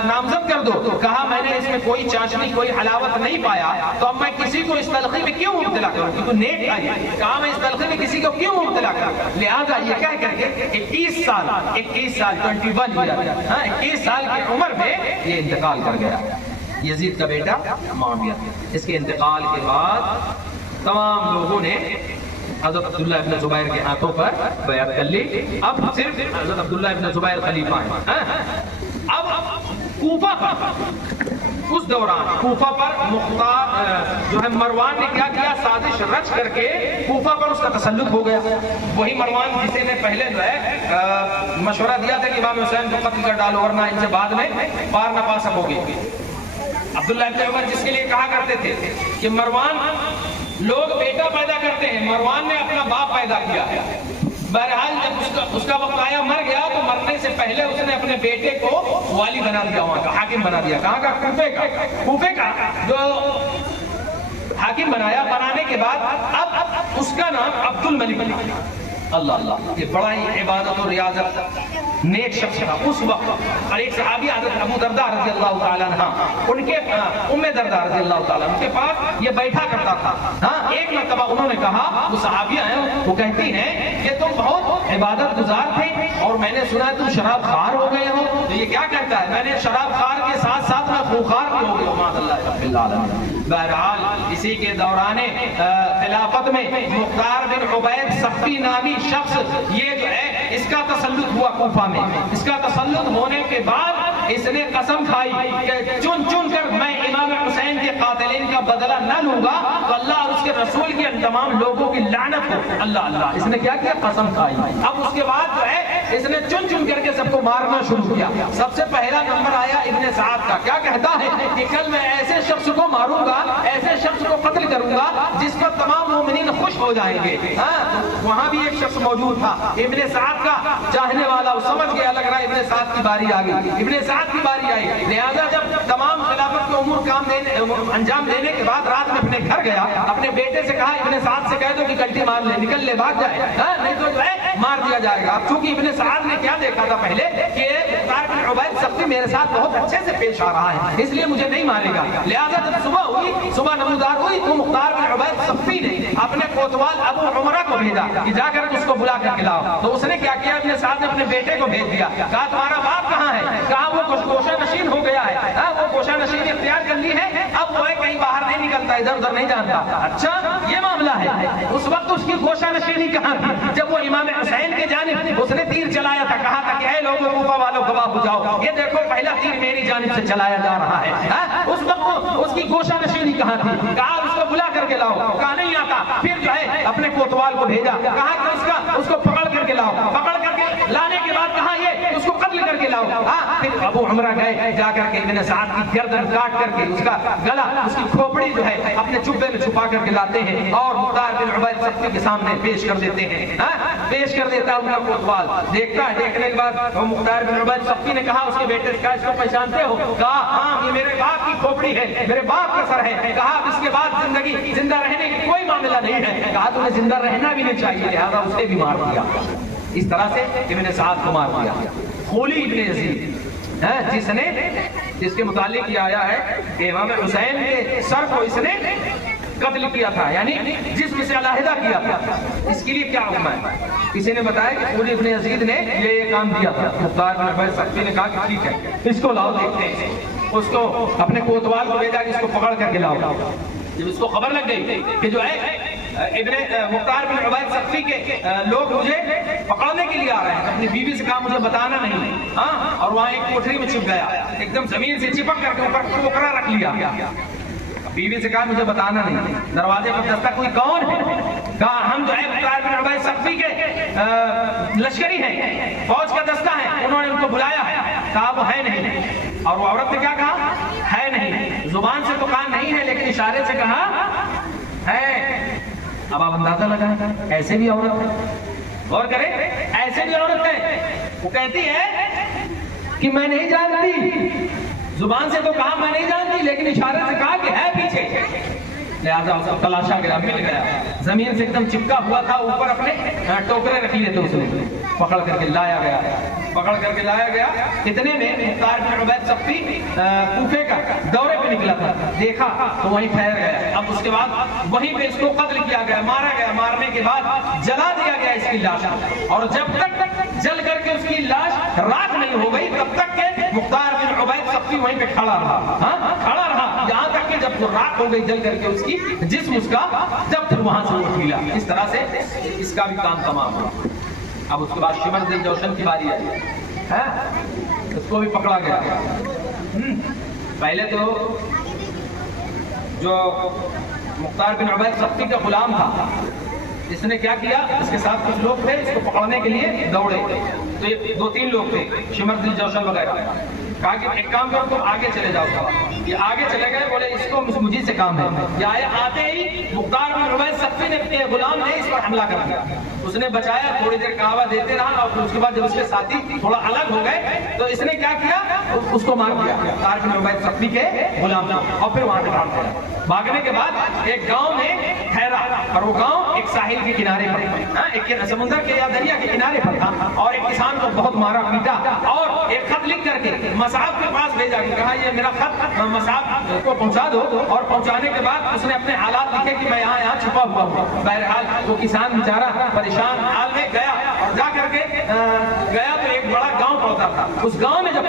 نامزد کر دو. کہا میں نے اس میں کوئی چاشنی کوئی حلاوت نہیں پایا, تو اب میں کسی کو اس تلخی میں کیوں مبتلا کروں, کیونکہ نیک آئی. کہا میں اس تلخی میں کسی کو کیوں مبتلا کروں, لہٰذا یہ کہہ کر کے 21 سال 21 سال کی عمر میں یہ انتقال کر گیا یزید کا بیٹا معاویہ. اس کے انتقال کے بعد تمام لوگوں نے حضرت عبداللہ ابن زبیر کے ہاتھوں پر بیعت کر لی. اب صرف حضرت عبداللہ ابن زبیر خلیفہ ہیں. اب کوفہ پر اس دوران کوفہ پر مختار جو ہے مروان نے کیا کیا, سازش رچ کر کے کوفہ پر اس کا تسلط ہو گیا. وہی مروان جسے نے پہلے جو ہے مشورہ دیا تھا کہ امام حسین کو قتل کر ڈالو ورنہ ان سے بعد میں پار نہ پا سکوگے. عبداللہ ابن عمر جس کے لیے کہا کرتے تھے کہ مروان لوگ بیٹا پیدا کرتے ہیں, مروان نے اپنا باپ پیدا کیا ہے. بہرحال جب اس کا وقت آیا, مر گیا, تو مرنے سے پہلے اس نے اپنے بیٹے کو والی بنا دیا, وہاں کا حاکم بنا دیا. کہاں کا؟ کوفے کا جو حاکم بنایا. بنانے کے بعد اب اس کا نام عبد الملک بنا. اللہ اللہ, یہ بڑا ہی عبادت اور ریاضت نیک شخص تھا اس وقت. اور ایک صحابی حضرت ابو درداء رضی اللہ تعالیٰ عنہ, ان کے ام درداء رضی اللہ تعالیٰ ان کے پاس یہ بیٹھا کرتا تھا. ایک مرتبہ انہوں نے کہا, وہ صحابیہ ہیں, وہ کہتی ہیں کہ تم بہت عبادت گزار تھے اور میں نے سنا ہے تم شراب خوار ہو گئے ہو. تو یہ کیا کہتا ہے, میں نے شراب خوار کے ساتھ ساتھ میں خوخار بھی ہو گیا ہوں. ماذ اللہ رب العالمین. بہرحال اسی کے دوران خلافت میں مختار بن عبید سقفی نامی شخص, یہ جو ہے اس کا تسلط ہوا کوفہ میں. اس کا تسلط ہونے کے بعد اس نے قسم کھائی کہ چن چن کر میں امام حسین کے قاتلین کا بدلہ نہ لوں گا تو اللہ اور اس کے رسول کے تمام لوگوں کی لعنت ہو. اللہ اللہ, اس نے کیا کیا؟ قسم کھائی. اب اس کے بعد جو ہے اس نے چن چن کر کے سب کو مارنا شروع کیا. سب سے پہلا نمبر آیا ابن سعد کا. کیا کہتا ہے کہ کل میں ایسے شخص کو ماروں گا, ایسے شخص کو قتل کروں گا جس پر تمام مومنین خوش ہو جائیں گے. وہاں بھی ایک شخص موجود تھا ابن سعد کا چاہنے والا, وہ سمجھ گیا لگ رہا ہے ابن سعد کی باری آ گئی, ابن سعد کی باری آئی. لہذا جب تمام خلافت کے امور انجام دینے کے بعد رات میں اپنے گھر گیا, اپنے بیٹے سے کہا ابن سعد سے کہہ دو کہ کلٹی مار لے, نکل لے, بھاگ جائے, نہیں تو جو ہے مار دیا جائے گا. اب چونکہ ابن سعد نے کیا دیکھا تھا پہلے کہ مختار بن عبید سقفی میرے ساتھ بہت اچھے سے پیش آ رہا ہے, اس لیے مجھے نہیں مارے گا. لہذا جب صبح ہوئی, صبح نمودار ہوئی, تو مختار بن عبید سقفی نے اپنے کوتوال ابو عمرہ کو بھیجا کہ جا کر اس کو بلا کر کھلاؤ. تو اس نے کیا کیا, ابن سعد نے اپنے بیٹے کو بھیج دیا. کہا تمہارا باپ کہاں ہے؟ کہا وہ گوشہ نشین ہو گیا ہے, وہ گوشہ نشین اختیار کر لی ہے, اب وہ کہیں باہر نہیں نکلتا, ادھر ادھر نہیں جانتا. اچھا یہ معاملہ ہے. اس وقت اس کی گوشہ نشینی کہاں تھی جب وہ امام حسین کے جانب اس نے تیر چلایا تھا. کہا تھا کہ اے لوگوں کوفہ والوں گواہ ہو جاؤ, یہ دیکھو پہلا تیر میری جانب سے چلایا جا رہا ہے. اس وقت اس کی گوشہ نشینی کہاں تھی؟ کہا اس کو بلا کر کے لاؤ. کہا پھر جو ہے اپنے کوتوال کو بھیجا، کہا کہ اس کو پکڑ کر کے لاؤ، پکڑ کر کے لانے کے بعد کہا یہ اس کو قتل کر کے لاؤ۔ پھر ابو عمرہ گئے، جا کر کے ابن سعد کی گردن کاٹ کر کے اس کا گلا، اس کی کھوپڑی جو ہے اپنے جبے میں چھپا کر کے لاتے ہیں اور مختار بن عبید ثقفی کے سامنے پیش کر دیتے ہیں۔ پیش کر دیتا ہے ان کا کوتوال، دیکھتا ہے، دیکھنے کے بعد وہ مختار بن عبید ثقفی نے کہا اس کے بیٹے سے، کہا اس کو پہچانتے ہو؟ کہا ہاں، یہ میرے باپ کی کھوپڑی ہے، میرے باپ کا سر ہے۔ کہا اب اس کے بعد زندہ رہنے کی کوئی معاملہ نہیں ہے۔ کہا تمہیں زندہ رہنا بھی نہیں چاہیے، لہذا اسے بھی مار دیا۔ اس طرح سے ابن سعد کو مار دیا۔ خولی ابن یزید جس کے متعلق یہ آیا ہے کہ امام حسین کے سر کو اس نے قتل کیا تھا، یعنی جسم سے علیحدہ کیا تھا۔ اس کے لیے کیا حکم ہے؟ کسی نے بتایا کہ خولی ابن یزید نے یہ کام کیا تھا۔ مختار بن عبید ثقفی نے کہا کہ ٹھیک ہے، اس کو لاؤ دیکھتے ہیں۔ اس کو اپنے کوتوال کو بھیجا کہ اس کو پکڑ کر کے لاؤ۔ جب اس کو خبر لگ گئی کہ جو ہے مختار بن عبید ثقفی کے لوگ مجھے پکڑنے کے لیے آ رہے ہیں، اپنی بیوی سے کہا مجھے بتانا نہیں، اور وہاں ایک کوٹھری میں چھپ گیا، ایک دم زمین سے چپک کر کے اوپر ٹوکرا رکھ لیا۔ بیوی سے کہا مجھے بتانا نہیں۔ دروازے پر دستک ہوئی، کون ہے؟ کہا ہم جو ہے مختار بن عبید ثقفی کے لشکری ہیں، فوج کا دستہ ہے، انہوں نے ان کو بلایا ہے۔ کہا وہ ہے نہیں، اور وہ عورت نے کیا کہا؟ ہے نہیں۔ زبان سے تو کہا نہیں ہے، لیکن اشارے سے کہا ہے۔ اب آپ اندازہ لگائیں، ایسے بھی عورت ہے، غور کریں، ایسے بھی عورت ہے۔ وہ کہتی ہے کہ میں نہیں جانتی، زبان سے تو کہا میں نہیں جانتی، لیکن اشارے سے کہا کہ ہے پیچھے۔ لہذا اس کو تلاشا گیا، مل گیا، زمین سے ایک دم چپکا ہوا تھا، اوپر اپنے ٹوکرے رکھ لیے تھے، اس نے پکڑ کر کے لایا گیا، پکڑ کر کے لایا گیا۔ اتنے میں مختار بن عبید ثقفی کوفے کا دورے پہ نکلا تھا، دیکھا تو وہیں ٹھہر گیا۔ اب اس کے بعد وہیں پہ اس کو قتل کیا گیا، مارا گیا۔ مارنے کے بعد جلا دیا گیا اس کی لاش، اور جب تک جل کر کے اس کی لاش راکھ نہیں ہو گئی تب تک کہ مختار بن عبید ثقفی وہیں پہ کھڑا رہا، کھڑا رہا، یہاں تک کہ جب وہ راکھ ہو گئی جل کر کے اس کی جسم اس کا، جب پھر وہاں سے اٹھ ملا۔ اس طرح سے اس کا بھی کام تمام ہوا۔ اب اس کے بعد شمر ذی الجوشن کی باری آئی، اس کو بھی پکڑا گیا۔ پہلے تو جو مختار بن عبید ثقفی کا غلام تھا، اس نے کیا کیا، اس کے ساتھ کچھ لوگ تھے، اس کو پکڑنے کے لیے دوڑے، تو یہ 2-3 لوگ تھے، شمر ذی الجوشن وغیرہ۔ کہا کہ ایک کام کرو، تم آگے چلے جاؤ۔ یہ آگے چلے گئے، بولے اس کو مجھے سے کام ہے۔ یہ آتے ہی مختار بن عبید ثقفی نے غلام نے اس پر حملہ کر دیا، اس نے بچایا، تھوڑی دیر کعوہ دیتے رہا، اور اس کے بعد جب اس کے ساتھی تھوڑا الگ ہو گئے تو اس نے کیا کیا، اس کو مار دیا مختار بن عبید ثقفی کے غلام کو، اور پھر وہاں سے بھاگ گیا۔ بھاگنے کے بعد ایک گاؤں میں ٹھہرا، اور وہ گاؤں ایک ساحل کے کنارے پر، ایک سمندر کے یا دریا کے کنارے پر تھا، اور ایک کسان کو بہت مارا پیٹا، اور ایک خط لکھ کر کے مصعب کے پاس بھیجا، کہا یہ میرا خط مصعب کو پہنچا دو، اور پہنچانے کے بعد اس نے اپنے حالات لکھے کہ میں یہاں چھپا ہوا ہوں۔ بہرحال وہ کسان بیچارہ پریشان حال میں گیا، اور جا کر کے گیا تو ایک بڑا گاؤں پہنچا تھا۔ اس گاؤں میں جب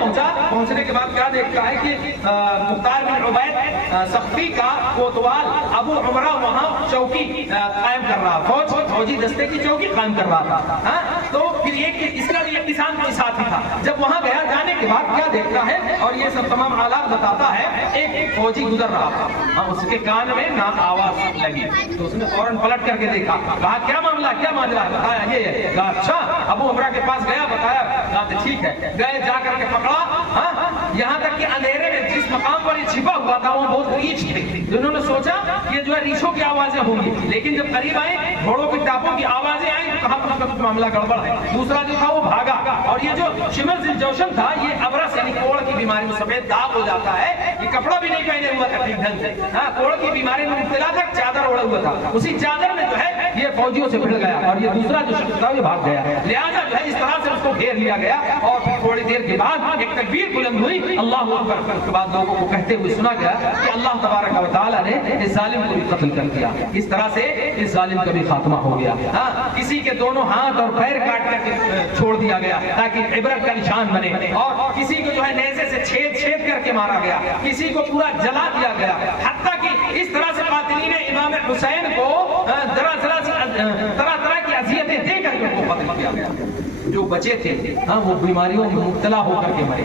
پہنچنے کے بعد کیا دیکھتا ہے کہ مختار بن عبید ثقفی کا کوتوال ابو عمرہ وہاں چوکی قائم کر رہا، فوجی دستے کی چوکی قائم کر رہا تھا۔ تو پھر اس کا بھی ایک کسان کوئی ساتھی تھا، جب وہاں گیا، جانے کے بعد کیا دیکھتا ہے، اور یہ سب تمام حالات بتاتا ہے، ایک فوجی گزر رہا تھا، اس کے کان میں نہ آواز لگی، تو اس نے فوراً پلٹ کر کے دیکھا، کہا کیا معاملہ، کیا معاملہ ہے، بتایا یہ ہے۔ کہا اچھا، ابو عمرہ کے پاس گیا، بتایا، کہا ٹھیک ہے، گئے، جا کر کے پکڑا، یہاں تک کہ اندھیرے میں جس مقام پر یہ چھپا ہوا تھا وہ بہت ریچھ تھے، جنہوں نے سوچا یہ جو ہے ریچھوں کی آوازیں ہوں گی، لیکن جب قریب آئے، گھوڑوں کی ٹاپوں کی آوازیں آئیں، تو کہا کچھ معاملہ گڑبڑ ہے۔ دوسرا جو تھا وہ بھاگا، اور یہ جو شمر ذی الجوشن تھا، یہ ابرص یعنی کوڑ کی بیماری میں سفید داغ ہو جاتا ہے، یہ کپڑا بھی نہیں پہنے ہوا تھا ٹھیک ڈھنگ سے، کوڑ کی بیماری میں مبتلا تھا، چادر اوڑا ہوا تھا، اسی چادر میں جو ہے یہ فوجیوں سے بھڑ گیا، اور یہ دوسرا جو شخص تھا یہ بھاگ گیا، لہٰذا جو ہے اس طرح سے اس کو گھیر لیا گیا، اور پھر تھوڑی دیر کے بعد ایک تکبیر بلند ہوئی، اللہ اکبر، اس کے بعد لوگوں کو کہتے ہوئے سنا گیا کہ اللہ تبارک و تعالیٰ نے اس ظالم کو بھی قتل کر دیا۔ اس طرح سے اس ظالم کا بھی خاتمہ ہو گیا۔ کسی کے دونوں ہاتھ اور پیر کاٹ کر کے چھوڑ دیا گیا تاکہ عبرت کا نشان بنے، اور کسی کو جو ہے نیزے سے چھید کر کے مارا گیا، کسی کو پورا جلا دیا گیا، حتیٰ کہ اس طرح سے قاتلین امام حسین کو طرح طرح کی اذیتیں دے کر کے ان کو قتل کیا گیا۔ جو بچے تھے وہ بیماریوں میں مبتلا ہو کر کے مرے۔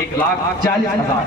1,40,000।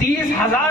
30,000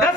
10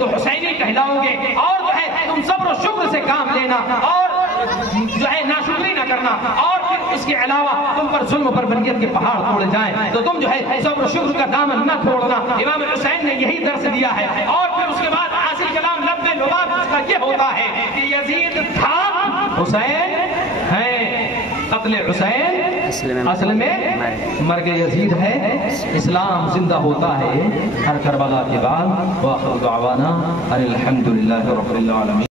تو حسینی کہلاؤ گے، اور جو ہے تم صبر و شکر سے کام لینا اور جو ہے ناشکری نہ کرنا، اور پھر اس کے علاوہ تم پر ظلم پر بنیت کے پہاڑ توڑے جائیں تو تم جو ہے صبر و شکر کا دامن نہ چھوڑنا۔ امام حسین نے یہی درس دیا ہے۔ اور پھر اس کے بعد حاصل کلام لب لباب اس کا یہ ہوتا ہے کہ یزید تھا، حسین ہے، قتل حسین اصل میں مرگ یزید ہے، اسلام زندہ ہوتا ہے ہر کربلا کے بعد۔ وآخر دعوانا الحمدللہ رب العالمین۔